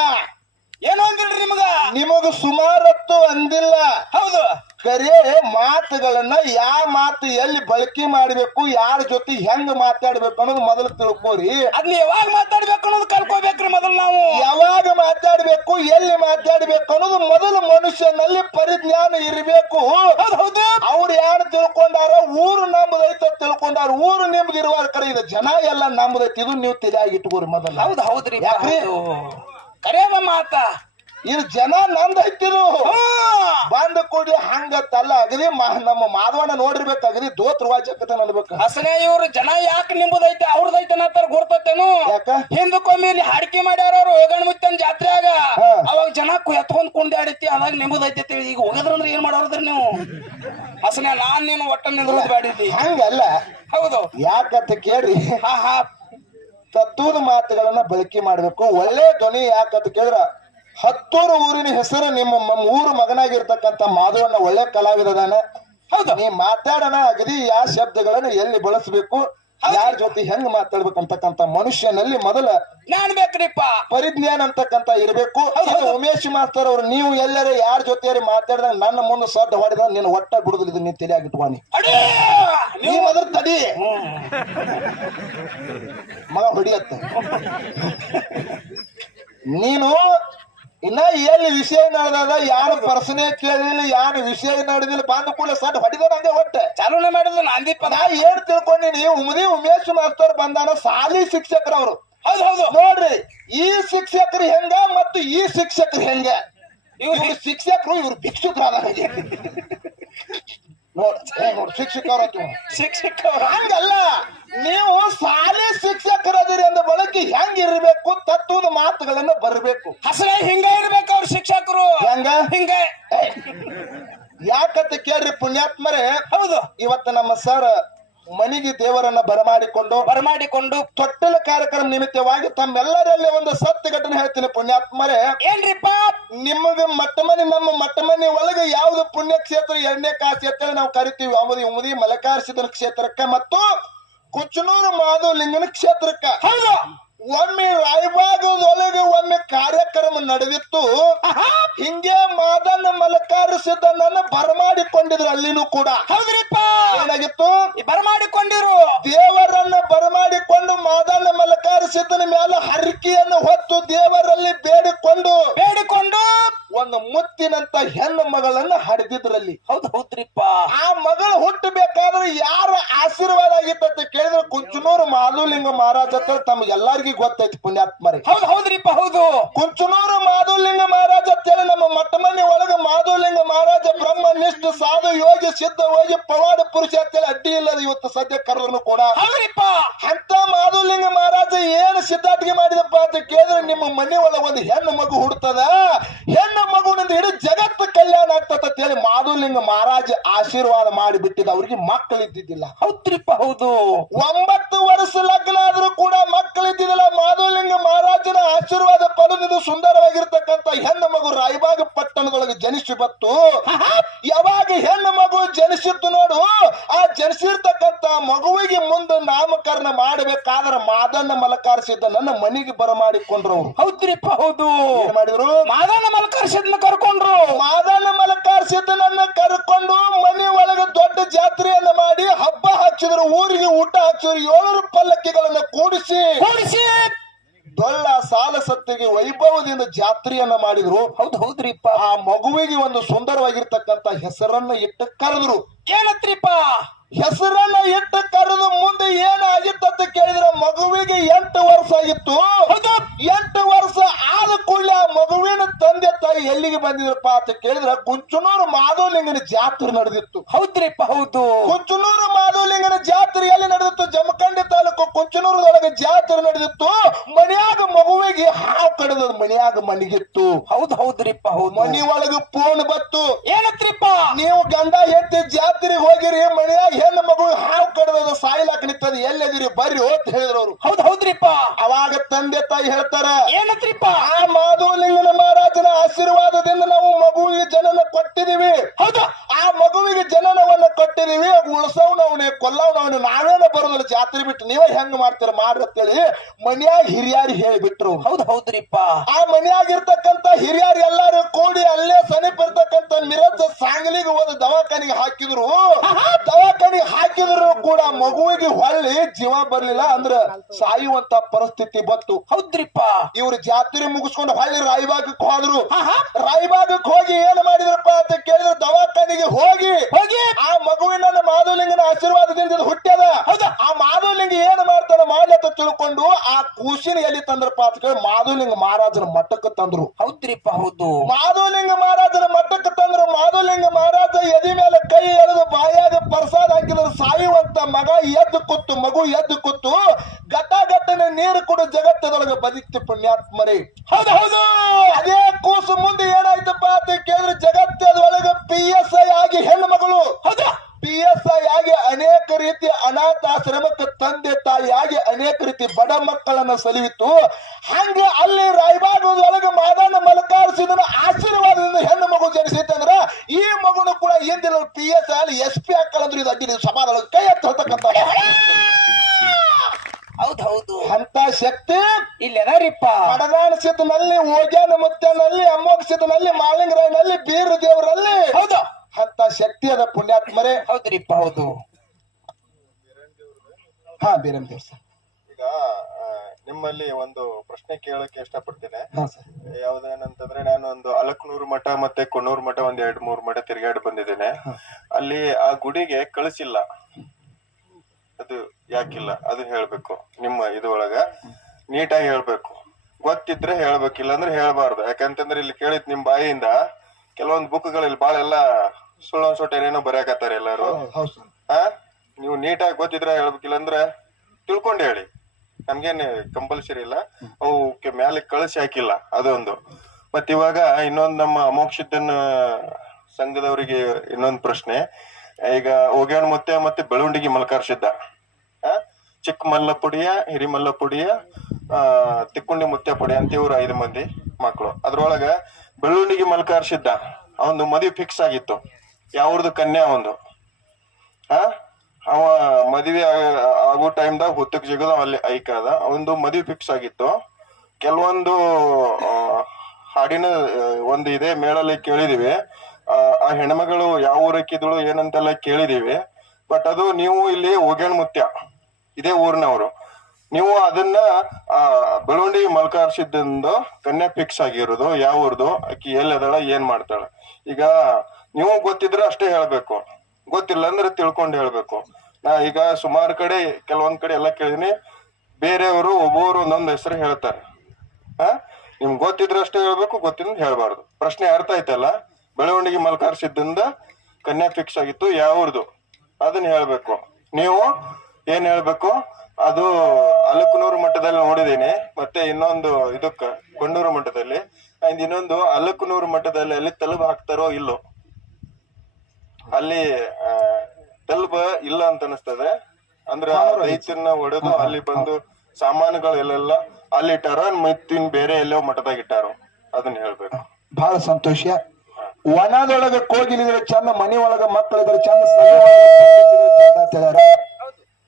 ಏನು ಅಂದಿಲ್ರಿ ನಿಮ್ಗ? ನಿಮಗ ಸುಮಾರತ್ತು ಅಂದಿಲ್ಲ. ಹೌದು. ಕರೆ ಮಾತುಗಳನ್ನ ಯಾವ ಮಾತು ಎಲ್ಲಿ ಬಳಕೆ ಮಾಡಬೇಕು ಯಾರ ಜೊತೆ ಹೆಂಗ್ ಮಾತಾಡ್ಬೇಕು ಅನ್ನೋದು ಮೊದಲು ತಿಳ್ಕೋರಿ. ಅದ್ನ ಯಾವಾಗ ಮಾತಾಡ್ಬೇಕು ಅನ್ನೋದು ಕಲ್ಕೋಬೇಕ್ರಿ ಮೊದಲು ನಾವು. ಯಾವಾಗ ಮಾತಾಡ್ಬೇಕು ಎಲ್ಲಿ ಮಾತಾಡ್ಬೇಕು ಅನ್ನೋದು ಮೊದಲು ಮನುಷ್ಯನಲ್ಲಿ ಪರಿಜ್ಞಾನ ಇರಬೇಕು. ಹೌದ್ ಅವ್ರು ಯಾರು ತಿಳ್ಕೊಂಡಾರ ಊರು ನಂಬುದೈತ ತಿಳ್ಕೊಂಡಾರ ಊರು ನಿಮ್ದು ಇರುವ ಕಡೆ ಇದೆ ಜನ ಎಲ್ಲ ನಂಬುದೈತಿ ಇದು ನೀವು ತಲೆಯಾಗಿ ಇಟ್ಕೋರಿ ಮೊದಲು. ಹೌದು ಹೌದ್ರಿ. ಯಾಕ್ರಿ? ಕರೆಯದ ಮಾತ. ಇದು ಜನ ನಂದ್ ಐತಿರು. ಬಂದ ಕೂಡಿ ಹಂಗತ್ತಲ್ಲ ಅಗದಿ ನಮ್ಮ ಮಾಧವನ ನೋಡಿರ್ಬೇಕು ಅಗದಿ ದೋತ್ರ ವಾಚಕತೆ ಅನ್ಬೇಕು ಹಸನೆ ಇವ್ರು ಜನ ಯಾಕೆ ನಿಂಬುದೈತೆ ಅವ್ರದೈತೆ ನಾತರ ಗುರ್ತತೇನು. ಯಾಕ? ಹಿಂದಕ್ಕೊಮ್ಮೆ ಇಲ್ಲಿ ಹಾಡಿಕೆ ಮಾಡ್ಯಾರ ಅವ್ರು ಗಣಮುತ್ತನ್ ಜಾತ್ರೆಯಾಗ. ಹಾ. ಅವಾಗ ಜನ ಎತ್ಕೊಂಡ್ ಕುಂಡಾಡಿತಿ ಅದಾಗ ನಿಂಬುದೈತೆ ತಿಳಿ ಈಗ ಹೋಗದ್ರಂದ್ರೆ ಏನ್ ಮಾಡೋದ್ರಿ ನೀವು? ಹಸನೆ ನಾನ್ ನೀನು ಒಟ್ಟ ನಿಂದ್ರದ್ ಬ್ಯಾಡಿದ್ದಿ ಹಂಗಲ್ಲ. ಹೌದು. ಯಾಕತ್ತ ಕೇಳ್ರಿ. ಹಾ ಹಾ. ತತ್ವದ ಮಾತುಗಳನ್ನ ಬಳಕೆ ಮಾಡ್ಬೇಕು. ಒಳ್ಳೆ ಧ್ವನಿ ಯಾಕಂತ ಕೇಳಿದ್ರ ಹತ್ತೂರು ಊರಿನ ಹೆಸರು ನಿಮ್ಮ ಊರು ಮಗನಾಗಿರ್ತಕ್ಕಂಥ ಮಾಧವಣ್ಣ ಒಳ್ಳೆ ಕಲಾವಿದದಾನ. ಹೌದು. ನೀ ಮಾತಾಡೋಣ ಅಗದಿ ಯಾವ ಶಬ್ದಗಳನ್ನ ಎಲ್ಲಿ ಬಳಸಬೇಕು? ಯಾರ ಜೊತೆ ಹೆಂಗ್ ಮಾತಾಡ್ಬೇಕು ಅಂತಕ್ಕಂಥ ಮನುಷ್ಯನಲ್ಲಿ ಮೊದಲ ನಾನ್ ಬೇಕ್ರಿಪ್ಪ. ಪರಿಜ್ಞಾನ ಅಂತಕ್ಕಂತ ಇರಬೇಕು. ಇದು ಉಮೇಶ್ ಮಾಸ್ತರ್ ಅವ್ರು ನೀವು ಎಲ್ಲರ ಯಾರ ಜೊತೆ ಮಾತಾಡಿದಾಗ ನನ್ನ ಮುಂದೆ ಸಡ್ಡ ಹೊಡೆದ ನೀನು ಒಟ್ಟ ಬಿಡುದಿಲ್ಲ ನೀನ್ ತಲೆಯಾಗಿಟ್ವಾನಿ ನೀವು ಅದ್ರ ತಡಿ. ಮಗ ಹೊಡಿಯತ್ತ. ನೀನು ಇನ್ನ ಎಲ್ಲಿ ವಿಷಯ ನಡೆದ ಯಾರು ಪರ್ಸನೆ ಕೇಳಿಲ್ಲ ಯಾರು ವಿಷಯ ನಡೆದಿಲ್ಲ ಬಂದ ಕೂಡ ಸಣ್ಣ ಹೊಡಿದ ನಂಗೆ ಹೊಟ್ಟೆ. ಚಾಲೂನೆ ಮಾಡಿದ್ರು ನಂದೀಪ ನಾ ಏನ್ ತಿಳ್ಕೊಂಡಿನಿ ಉಮದಿ ಉಮೇಶ್ ಮಾಸ್ತರ್ ಬಂದಾನ ಸಾಲಿ ಶಿಕ್ಷಕರವರು ಹೌದು ಹೌದು. ನೋಡ್ರಿ ಈ ಶಿಕ್ಷಕರು ಹೆಂಗ ಮತ್ತು ಈ ಶಿಕ್ಷಕರು ಹೆಂಗ? ಇವ್ರು ಶಿಕ್ಷಕರು ಇವ್ರು ಭಿಕ್ಷುಕರಾದ ನೋಡ್ರಿ ನೋಡ್ ಶಿಕ್ಷಕರ ಶಿಕ್ಷಕ ಹಂಗಲ್ಲ. ನೀವು ಶಾಲೆ ಶಿಕ್ಷಕರದಿರಿ ಅಂದ ಬಳಕೆ ಹೆಂಗ್ ಇರಬೇಕು ತತ್ವದ ಮಾತುಗಳನ್ನ ಬರಬೇಕು. ಹಸನೆ ಹಿಂಗ ಇರ್ಬೇಕು ಅವ್ರ ಶಿಕ್ಷಕರು. ಹೆಂಗ? ಹಿಂಗ. ಯಾಕಂತ ಕೇಳ್ರಿ ಪುಣ್ಯಾತ್ಮರೇ ಹೌದು. ಇವತ್ತು ನಮ್ಮ ಸರ್ ಮನಿಗೆ ದೇವರನ್ನ ಬರಮಾಡಿಕೊಂಡು ಬರಮಾಡಿಕೊಂಡು. ತೊಟ್ಟಲ ಕಾರ್ಯಕ್ರಮ ನಿಮಿತ್ತವಾಗಿ ತಮ್ಮೆಲ್ಲರಲ್ಲಿ ಒಂದು ಸತ್ಯ ಘಟನೆ ಹೇಳ್ತೀನಿ ಪುಣ್ಯಾತ್ಮರೇ. ಏನ್ರಿಪ್ಪ ನಿಮಗೆ ಮಟ್ಟಮನಿ ನಮ್ಮ ಮಟ್ಟಮನಿ ಒಳಗೆ ಯಾವ್ದು ಪುಣ್ಯ ಕ್ಷೇತ್ರ ಎಣ್ಣೆ ಕಾಸಿ ಅಂತೇಳಿ ನಾವು ಕರಿತೀವಿ. ಅವಧಿ ಉಮದಿ ಮಲಕಾರ್ಸಿದ ಕ್ಷೇತ್ರಕ್ಕೆ ಮತ್ತು ಕುಚನೂರು ಮಾಧವಲಿಂಗನ ಕ್ಷೇತ್ರಕ್ಕ. ಹೌದು. ಒಮ್ಮೆ ರಾಯಬಾಗದೊಳಗೆ ಒಮ್ಮೆ ಕಾರ್ಯಕ್ರಮ ನಡೆದಿತ್ತು. ಹಿಂಗೆ ಮಾದನ್ನ ಮಲಕಾರಿಸಿದ್ದನ್ನ ಬರಮಾಡಿಕೊಂಡಿದ್ರು ಅಲ್ಲಿನೂ ಕೂಡ. ಹೌದ್ರಿಪ್ಪ. ಏನಾಗಿತ್ತು? ಬರಮಾಡಿಕೊಂಡಿರು. ದೇವರನ್ನ ಬರಮಾಡಿಕೊಂಡು ಮಾದನ್ನ ಮಲಕಾರಿಸಿದ್ದನ ಮೇಲೆ ಹರಕೆಯನ್ನು ಹೊತ್ತು ದೇವರಲ್ಲಿ ಬೇಡಿಕೊಂಡು ಬೇಡಿಕೊಂಡು ಒಂದು ಮುತ್ತಿನಂತ ಹೆಣ್ಣು ಮಗಳನ್ನ ಹಡೆದಿದ್ರಲ್ಲಿ ಹೌದು ಹೌದ್ರಿಪ್ಪ. ಆ ಮಗಳು ಹುಟ್ಟಬೇಕಾದ್ರೆ ಯಾರ ಆಶೀರ್ವಾದ ಆಗಿತ್ತಂತ ಕೇಳಿದ್ರೆ ಕುಂಚನೂರು ಮಾಧುಲಿಂಗ ಮಹಾರಾಜ ತಮಗ್ ಎಲ್ಲಾರ್ಗಿ ಗೊತ್ತೈತಿ ಪುಣ್ಯಾತ್ಮರಿ. ಹೌದು ಹೌದ್ರಿಪ್ಪ ಹೌದು. ಕುಂಚನೂರು ಮಾಧುಲಿಂಗ ಮಹಾರಾಜ ಅಂತೇಳಿ ನಮ್ಮ ಮಟ್ಟಮನಿ ಒಳಗ ಮಾಧುಲಿಂಗ ಮಹಾರಾಜ ಬ್ರಹ್ಮನಿಷ್ಠ ಸಾಧು ಯೋಗಿ ಸಿದ್ಧ ಹೋಗಿ ಪವಾಡ ಪುರುಷ ಅಂತೇಳಿ ಅಡ್ಡಿ ಇಲ್ಲದ ಇವತ್ತು ಸದ್ಯ ಕರೆದ್ರು ಕೂಡ. ಹೌದ್ರಿಪ್ಪ. ಅಂತ ಮಾಧುಲಿಂಗ ಮಹಾರಾಜ ಏನು ಸಿದ್ಧಾಟಿಗೆ ಮಾಡಿದಪ್ಪ ಅಂತ ಕೇಳಿದ್ರೆ ನಿಮ್ಮ ಮನೆ ಒಳಗ ಒಂದು ಹೆಣ್ಣು ಮಗು ಹುಡ್ತದ. ಹೆಣ್ಣು ಮಗುವಿನಿಂದ ಇಡೀ ಜಗತ್ತು ಕಲ್ಯಾಣ ಆಗ್ತದ ಹೇಳಿ ಮಾಧುಲಿಂಗ ಮಹಾರಾಜ ಆಶೀರ್ವಾದ ಮಾಡಿ ಬಿಟ್ಟಿದ್ದ ಅವ್ರಿಗೆ ಮಕ್ಕಳು ಇದ್ದಿದ್ದಿಲ್ಲ. ಹೌದ್ರಿಪ್ಪ? ಹೌದು. ಒಂಬತ್ತು ವರ್ಷ ಲಗ್ನ ಆದ್ರೂ ಕೂಡ ಮಕ್ಕಳಿದ್ದಿದ್ದಿಲ್ಲ ಮಾಧುಲಿಂಗ ಮಹಾರಾಜನ ಆಶೀರ್ವಾದ ಪಡೆದಿದ್ದು ಸುಂದರವಾಗಿರ್ತಕ್ಕಂತ ಹೆಣ್ಣು ಮಗು ರಾಯಬಾಗ ಪಟ್ಟಣದೊಳಗೆ ಜನಿಸಿ ಬತ್ತು ಯಾವಾಗ ಹೆಣ್ಣು ಮಗು ಜನಿಸಿತ್ತು ನೋಡು ಆ ಜನಿಸಿರ್ತಕ್ಕಂತ ಮಗುವಿಗೆ ಮುಂದೆ ನಾಮಕರಣ ಮಾಡಬೇಕಾದ್ರೆ ಮಾದನ್ನ ಮಲಕಾರಿಸಿದ್ದ ನನ್ನ ಮನೆಗೆ ಬರಮಾಡಿಕೊಂಡ್ರು ಹೌದ್ರಿಪ್ಪ? ಹೌದು. ಮಾಡಿದ್ರು? ಮಾಡಿದ್ರು ಮಾದನ ಮಲ್ಕರ್ಷದ್ನ ಕರ್ಕೊಂಡ್ರು. ಮಾದಣ್ಣ ಮಲಕಾರ್ಸಿದ್ದನನ್ನ ಕರ್ಕೊಂಡು ಮನೆ ಒಳಗೆ ದೊಡ್ಡ ಜಾತ್ರೆಯನ್ನ ಮಾಡಿ ಹಬ್ಬ ಹಚ್ಚಿದ್ರು. ಊರಿಗೆ ಊಟ ಹಚ್ಚಿದ್ರು. ಏಳು ಪಲ್ಲಕ್ಕಿಗಳನ್ನ ಕೂಡಿಸಿ ಕೂಡಿಸಿ. ಡೊಳ್ಳ ಸಾಲ ಸತ್ತಿಗೆ ವೈಭವದಿಂದ ಜಾತ್ರೆಯನ್ನ ಮಾಡಿದ್ರು. ಹೌದು ಹೌದ್ರಿಪ್ಪ. ಆ ಮಗುವಿಗೆ ಒಂದು ಸುಂದರವಾಗಿರ್ತಕ್ಕಂತ ಹೆಸರನ್ನ ಇಟ್ಟು ಕರೆದ್ರು. ಏನತ್ರಿಪ್ಪ? ಹೆಸರನ್ನ ಇಟ್ಟು ಕರೆದು ಮುಂದೆ ಏನಾಗಿತ್ತಂತ ಕೇಳಿದ್ರೆ ಮಗುವಿಗೆ ಎಂಟು ವರ್ಷ ಆಗಿತ್ತು. ಎಂಟು ವರ್ಷ ಆದ ಕೂಡಲೇ ಆ ಮಗುವಿನ ತಂದೆ ತಾಯಿ ಎಲ್ಲಿಗೆ ಬಂದಿದ್ರಪ್ಪ ಅಂತ ಕೇಳಿದ್ರ ಕುಂಚನೂರು ಮಾಧವಲಿಂಗನ ಜಾತ್ರೆ ನಡೆದಿತ್ತು. ಹೌದ್ರಿಪ್ಪ ಹೌದು. ಕುಂಚನೂರು ಮಾಧವಲಿಂಗನ ಜಾತ್ರೆ ಎಲ್ಲಿ ನಡೆದಿತ್ತು? ಜಮಖಂಡಿ ತಾಲೂಕು ಕುಂಚನೂರದೊಳಗೆ ಜಾತ್ರೆ ನಡೆದಿತ್ತು. ಮನೆಯಾಗ ಮಗುವಿಗೆ ಹಾವು ಕಡದ ಮನೆಯಾಗ ಮಣಿಗಿತ್ತು ಹೌದ್ ಹೌದ್ರಿಪ್ಪ ಹೌದು. ಮನಿ ಒಳಗೆ ಫೋನ್ ಬತ್ತು. ಏನತ್ರಿಪ್ಪ? ನೀವು ಗಂಡ ಎತ್ತಿ ಜಾತ್ರೆಗೆ ಹೋಗಿರಿ ಮನ್ಯಾಗ ಹೆಣ್ಣು ಮಗು ಹಾವು ಕಡದ ಸಾಯ್ಲಾಕ ನಿಂತದ ಎಲ್ಲದಿರಿ ಬರ್ರಿ ಅಂತ ಹೇಳಿದ್ರು ಅವ್ರು. ಹೌದ್ ಹೌದ್ರಿಪ್ಪ. ಅವಾಗ ತಂದೆ ತಾಯಿ ಹೇಳ್ತಾರ ಏನತ್ರಿಪ್ಪ? ಆ ಮಾಧುಲಿಂಗನ ಮಹಾರಾಜನ ಆಶೀರ್ವಾದದಿಂದ ನಾವು ಮಗುವಿಗೆ ಜನನ ಕೊಟ್ಟಿದೀವಿ ಹೌದು. ಆ ಮಗುವಿಗೆ ಜನನವನ್ನ ಕೊಟ್ಟಿದೀವಿ ಉಳ್ಸವ್ನವನೇ ಕೊಲ್ಲವ್ನವನೇ ನಾವೇನ ಬರೋದಿಲ್ಲ ಜಾತ್ರೆ ಬಿಟ್ಟು ನೀವೇ ಹೆಂಗ್ ಮಾಡ್ತೀರ ಮಾಡ್ರಿ ಅಂತೇಳಿ ಮನ್ಯಾಗ ಹಿರಿಯಾರಿ ಹೇಳಿಬಿಟ್ರು. ಹೌದ್ ಹೌದ್ರಿಪ್ಪ. ಆ ಮನ್ಯಾಗ ಇರ್ತಕ್ಕಂತ ಹಿರಿಯರು ಎಲ್ಲಾರು ಕೂಡಿ ಅಲ್ಲೇ ಸಮೀಪ ಇರ್ತಕ್ಕಂತ ಮಿರಜ ಸಾಂಗ್ಲಿಗೆ ಹೋದ ದವಾಖಾನಿಗೆ ಹಾಕಿದ್ರು. ದವಾಖಾನಿಗೆ ಹಾಕಿದ್ರು ಕೂಡ ಮಗುವಿಗೆ ಹೊಳ್ಳಿ ಜೀವ ಬರ್ಲಿಲ್ಲ ಅಂದ್ರ ಸಾಯುವಂತ ಪರಿಸ್ಥಿತಿ ಬಂತು. ಹೌದ್ರಿಪ್ಪ ಇವ್ರ ಜಾತ್ರೆ ಮುಗಿಸ್ಕೊಂಡು ಹೊಳ್ಳಿ ರಾಯಬಾಗಕ್ಕೆ ಹೋದ್ರು. ರಾಯಬಾಗಕ್ಕೆ ಹೋಗಿ ಏನ್ ಮಾಡಿದ್ರಪ್ಪ ಅಂತ ಕೇಳಿದ್ರು ದವಾಖಾನೆಗೆ ಹೋಗಿ. ಹೋಗಿ. ಆ ಮಗುವಿನ ಮಾಧುಲಿಂಗನ ಆಶೀರ್ವಾದದಿಂದ ಹುಟ್ಟ್ಯದ ಹೌದಾ? ಆ ಮಾಧುಲಿಂಗ ಏನ್ ಮಾಡ್ತಾನ ಮಾಡಿ ಅಂತ ತಿಳ್ಕೊಂಡು ಆ ಕೂಸಿನ ಎಲ್ಲಿ ತಂದ್ರಪ್ಪ ಅಂತ ಕೇಳಿ ಮಾಧುಲಿಂಗ ಮಹಾರಾಜನ ಮಠಕ್ಕೆ ತಂದ್ರು. ಹೌದ್ರಿಪ್ಪ ಹೌದು. ಮಾಧುಲಿಂಗ ಮಹಾರಾಜನ ಮಠಕ್ಕೆ ತಂದ್ರು. ಮಾಧುಲಿಂಗ ಮಹಾರಾಜ ಎದಿ ಮೇಲೆ ಕೈ ಎಳೆದು ಬಾಯಾಗ ಪ್ರಸಾದ ಹಾಕಿದ್ರು ಸಾಯುವಂತ ಮಗ ಎದ್ದು ಕೂತು ಮಗು ಎದ್ದು ಕೂತು ಗಟ್ಟನೆ ನೀರು ಕೊಡು ಜಗತ್ತದೊಳಗೆ ಬದುಕ್ತಿ ಪುಣ್ಯಾತ್ಮರಿ. ಹೌದು ಹೌದು. ಅದೇ ಕೂಸು ಮುಂದೆ ಏನಾಯ್ತಪ್ಪ ಅಂತ ಕೇಳಿದ್ರೆ ಜಗತ್ತದೊಳಗೆ ಪಿ ಎಸ್ ಐ ಆಗಿ ಹೆಣ್ಣು ಮಗಳು. ಹೌದಾ. ಪಿ ಎಸ್ ಐ ಆಗಿ ಅನೇಕ ರೀತಿ ಅನಾಥಾಶ್ರಮಕ್ಕೆ ತಂದೆ ತಾಯಿಯಾಗಿ ಅನೇಕ ರೀತಿ ಬಡ ಮಕ್ಕಳನ್ನ ಸಲಿವಿತ್ತು ಹಂಗೆ ಅಲ್ಲಿ ರಾಯಬಾಗದೊಳಗೆ ಮಾದಾನ ಮಲಕಾರ್ಸಿದನ ಆಶೀರ್ವಾದದಿಂದ ಹೆಣ್ಣು ಮಗು ಜನಿಸಿತ್ತಂದ್ರ ಈ ಮಗುನು ಕೂಡ ಹಿಂದಿನ ಪಿ ಎಸ್ ಐ ಅಲ್ಲಿ ಎಸ್ ಪಿ ಹಾಕಲಂದ್ರೆ ಇದು ಸಮಾಧಾನ ಕೈ ಎತ್ತ ಹೇಳ್ತಕ್ಕಂಥ ಹೌದ್ ಹೌದು. ಅಂತ ಶಕ್ತಿ ಇಲ್ಲೇನಾರಿಪ್ಪ? ಮಡದಾನ ಸಿದ್ಧನಲ್ಲಿ ಓಜಾನ ಮುತ್ತನಲ್ಲಿ ಅಮ್ಮೋಗ ಸಿದ್ಧನಲ್ಲಿ ಮಾಳಿಂಗರಾಯನಲ್ಲಿ ಬೀರ ದೇವರಲ್ಲಿ ಹೌದು. ಅಂತ ಶಕ್ತಿ ಅದ ಪುಣ್ಯಾತ್ಮರೇ. ಹೌದ್ರಿಪ್ಪ ಹೌದು. ಹಾ ಬೀರಂ ದೇವ್ರ ಸರ್. ಈಗ ಆ, ನಿಮ್ಮಲ್ಲಿ ಒಂದು ಪ್ರಶ್ನೆ ಕೇಳಕ್ಕೆ ಇಷ್ಟಪಡ್ತೇನೆ. ಹಾ ಸರ್. ಯಾವ್ದೇನಂತಂದ್ರೆ ನಾನು ಒಂದು ಅಲಕ್ನೂರು ಮಠ ಮತ್ತೆ ಕೊಣ್ಣೂರು ಮಠ ಒಂದ್ ಎರಡ್ ಮೂರು ಮಠ ತಿರುಗಾಡಿ ಬಂದಿದ್ದೇನೆ. ಅಲ್ಲಿ ಆ ಗುಡಿಗೆ ಕಳಿಸಿಲ್ಲ. ಅದು ಯಾಕಿಲ್ಲ ಅದು ಹೇಳ್ಬೇಕು ನಿಮ್ಮ ಇದೊಳಗ ನೀಟಾಗಿ ಹೇಳ್ಬೇಕು. ಗೊತ್ತಿದ್ರೆ ಹೇಳ್ಬೇಕಿಲ್ಲ ಅಂದ್ರೆ ಹೇಳ್ಬಾರ್ದು. ಯಾಕಂತಂದ್ರೆ ಇಲ್ಲಿ ಕೇಳಿದ್ ನಿಮ್ ಬಾಯಿಯಿಂದ ಕೆಲವೊಂದು ಬುಕ್ಗಳಲ್ಲಿ ಬಹಳ ಎಲ್ಲ ಸುಳ್ಳು ಸೊಟ್ಟ ಏನೇನೋ ಬರ್ಯಾಕತ್ತಾರೆ ಎಲ್ಲಾರು. ಹೌದು ಸರ್. ಆ? ನೀವು ನೀಟಾಗಿ ಗೊತ್ತಿದ್ರೆ ಹೇಳ್ಬೇಕಿಲ್ಲ ಅಂದ್ರೆ ತಿಳ್ಕೊಂಡು ಹೇಳಿ. ನಮ್ಗೇನ್ ಕಂಪಲ್ಸರಿ ಇಲ್ಲ. ಅವಕ್ಕೆ ಮೇಲೆ ಕಳಿಸಿ ಹಾಕಿಲ್ಲ ಅದೊಂದು. ಮತ್ ಇವಾಗ ಇನ್ನೊಂದು ನಮ್ಮ ಅಮೋಕ್ಷಿದ್ದನ್ ಸಂಘದವರಿಗೆ ಇನ್ನೊಂದು ಪ್ರಶ್ನೆ. ಈಗ ಓಗ್ಯಾಣ ಮತ್ತೆ ಮತ್ತೆ ಬೆಳವಣಿಗೆ ಮಲ್ಕಾರ್ಸಿದ್ದ. ಆ? ಚಿಕ್ಕ ಮಲ್ಲಪುಡಿಯ ಹಿರಿ ಮಲ್ಲಪುಡಿಯ ಆ ತಿಕ್ಕೊಂಡಿ ಮುತ್ತೆ ಪುಡಿ ಅಂತ ಇವ್ರು ಐದು ಮಂದಿ ಮಕ್ಕಳು ಅದ್ರೊಳಗ ಬೆಳ್ಳುಂಡಿಗೆ ಮಲ್ಕಾರ್ಸಿದ್ದ. ಅವನು ಮದುವೆ ಫಿಕ್ಸ್ ಆಗಿತ್ತು. ಯಾವ್ದು ಕನ್ಯಾ ಒಂದು? ಆ ಅವ ಮದುವೆ ಆಗ- ಟೈಮ್ದಾಗ ಹುತ್ತಕ್ ಜಿಗದ ಅಲ್ಲಿ ಐಕಾದ. ಅವಂದು ಮದುವೆ ಫಿಕ್ಸ್ ಆಗಿತ್ತು. ಕೆಲವೊಂದು ಹಾಡಿನ ಒಂದು ಇದೆ ಮೇಳಲ್ಲಿ ಕೇಳಿದಿವಿ. ಆ, ಹೆಣ್ಮಗಳು ಯಾವ ಊರ್ ಹಾಕಿದಳು ಏನಂತೆಲ್ಲ ಕೇಳಿದೀವಿ. ಬಟ್ ಅದು ನೀವು ಇಲ್ಲಿ ಓಗ್ಯಾಣ ಮುತ್ಯ ಇದೇ ಊರಿನವರು. ನೀವು ಅದನ್ನ ಆ ಬೆಳವಂಡಿ ಮಲ್ಕಾರ್ಸಿದ್ದು ಕನ್ಯಾ ಫಿಕ್ಸ್ ಆಗಿರೋದು ಯಾವ ಊರ್ದು ಆಕಿ ಎಲ್ಲಿ ಅದಾಳ ಏನ್ ಮಾಡ್ತಾಳ? ಈಗ ನೀವು ಗೊತ್ತಿದ್ರೆ ಅಷ್ಟೇ ಹೇಳ್ಬೇಕು. ಗೊತ್ತಿಲ್ಲ ಅಂದ್ರೆ ತಿಳ್ಕೊಂಡು ಹೇಳ್ಬೇಕು. ನಾ ಈಗ ಸುಮಾರು ಕಡೆ, ಕೆಲವೊಂದ್ ಕಡೆ ಎಲ್ಲ ಕೇಳಿದೀನಿ. ಬೇರೆಯವರು ಒಬ್ಬೊಬ್ರು ಒಂದೊಂದು ಹೆಸರು ಹೇಳ್ತಾರೆ. ಹಾ? ನಿಮ್ಗೆ ಗೊತ್ತಿದ್ರೆ ಅಷ್ಟೇ ಹೇಳ್ಬೇಕು ಗೊತ್ತಿಂದ ಹೇಳ್ಬಾರ್ದು. ಪ್ರಶ್ನೆ ಅರ್ಥ ಆಯ್ತಲ್ಲ? ಬೆಳವಣಿಗೆ ಮಲ್ಕಾರ್ಸಿದ್ದಿಂದ ಕನ್ಯಾ ಫಿಕ್ಸ್ ಆಗಿತ್ತು ಯಾವ್ದು ಅದನ್ನ ಹೇಳ್ಬೇಕು. ನೀವು ಏನ್ ಹೇಳ್ಬೇಕು? ಅದು ಅಲಕನೂರು ಮಠದಲ್ಲಿ ನೋಡಿದೀನಿ, ಮತ್ತೆ ಇನ್ನೊಂದು ಇದಕ್ಕ ಕೊಂಡೂರು ಮಠದಲ್ಲಿ. ಇನ್ನೊಂದು ಅಲಕನೂರು ಮಠದಲ್ಲಿ ಅಲ್ಲಿ ತಲುಬು ಹಾಕ್ತಾರೋ ಇಲ್ಲೋ? ಅಲ್ಲಿ ತಲುಪ ಇಲ್ಲ ಅಂತ ಅನಿಸ್ತದೆ. ಅಂದ್ರೆ ರೈತರನ್ನ ಹೊಡೆದು ಅಲ್ಲಿ ಬಂದು ಸಾಮಾನುಗಳೆಲ್ಲ ಅಲ್ಲಿ ಇಟ್ಟಾರ ಮತ್ತಿನ್ ಬೇರೆ ಎಲ್ಲೋ ಮಠದಾಗ ಇಟ್ಟಾರು. ಅದನ್ನ ಹೇಳ್ಬೇಕು. ಬಹಳ ಸಂತೋಷ. ವನದೊಳಗ ಕೋಗಿಲಿದ್ರೆ ಚಂದ ಮನೆ ಒಳಗ ಮಕ್ಕಳಿದ್ರೆ ಚಂದ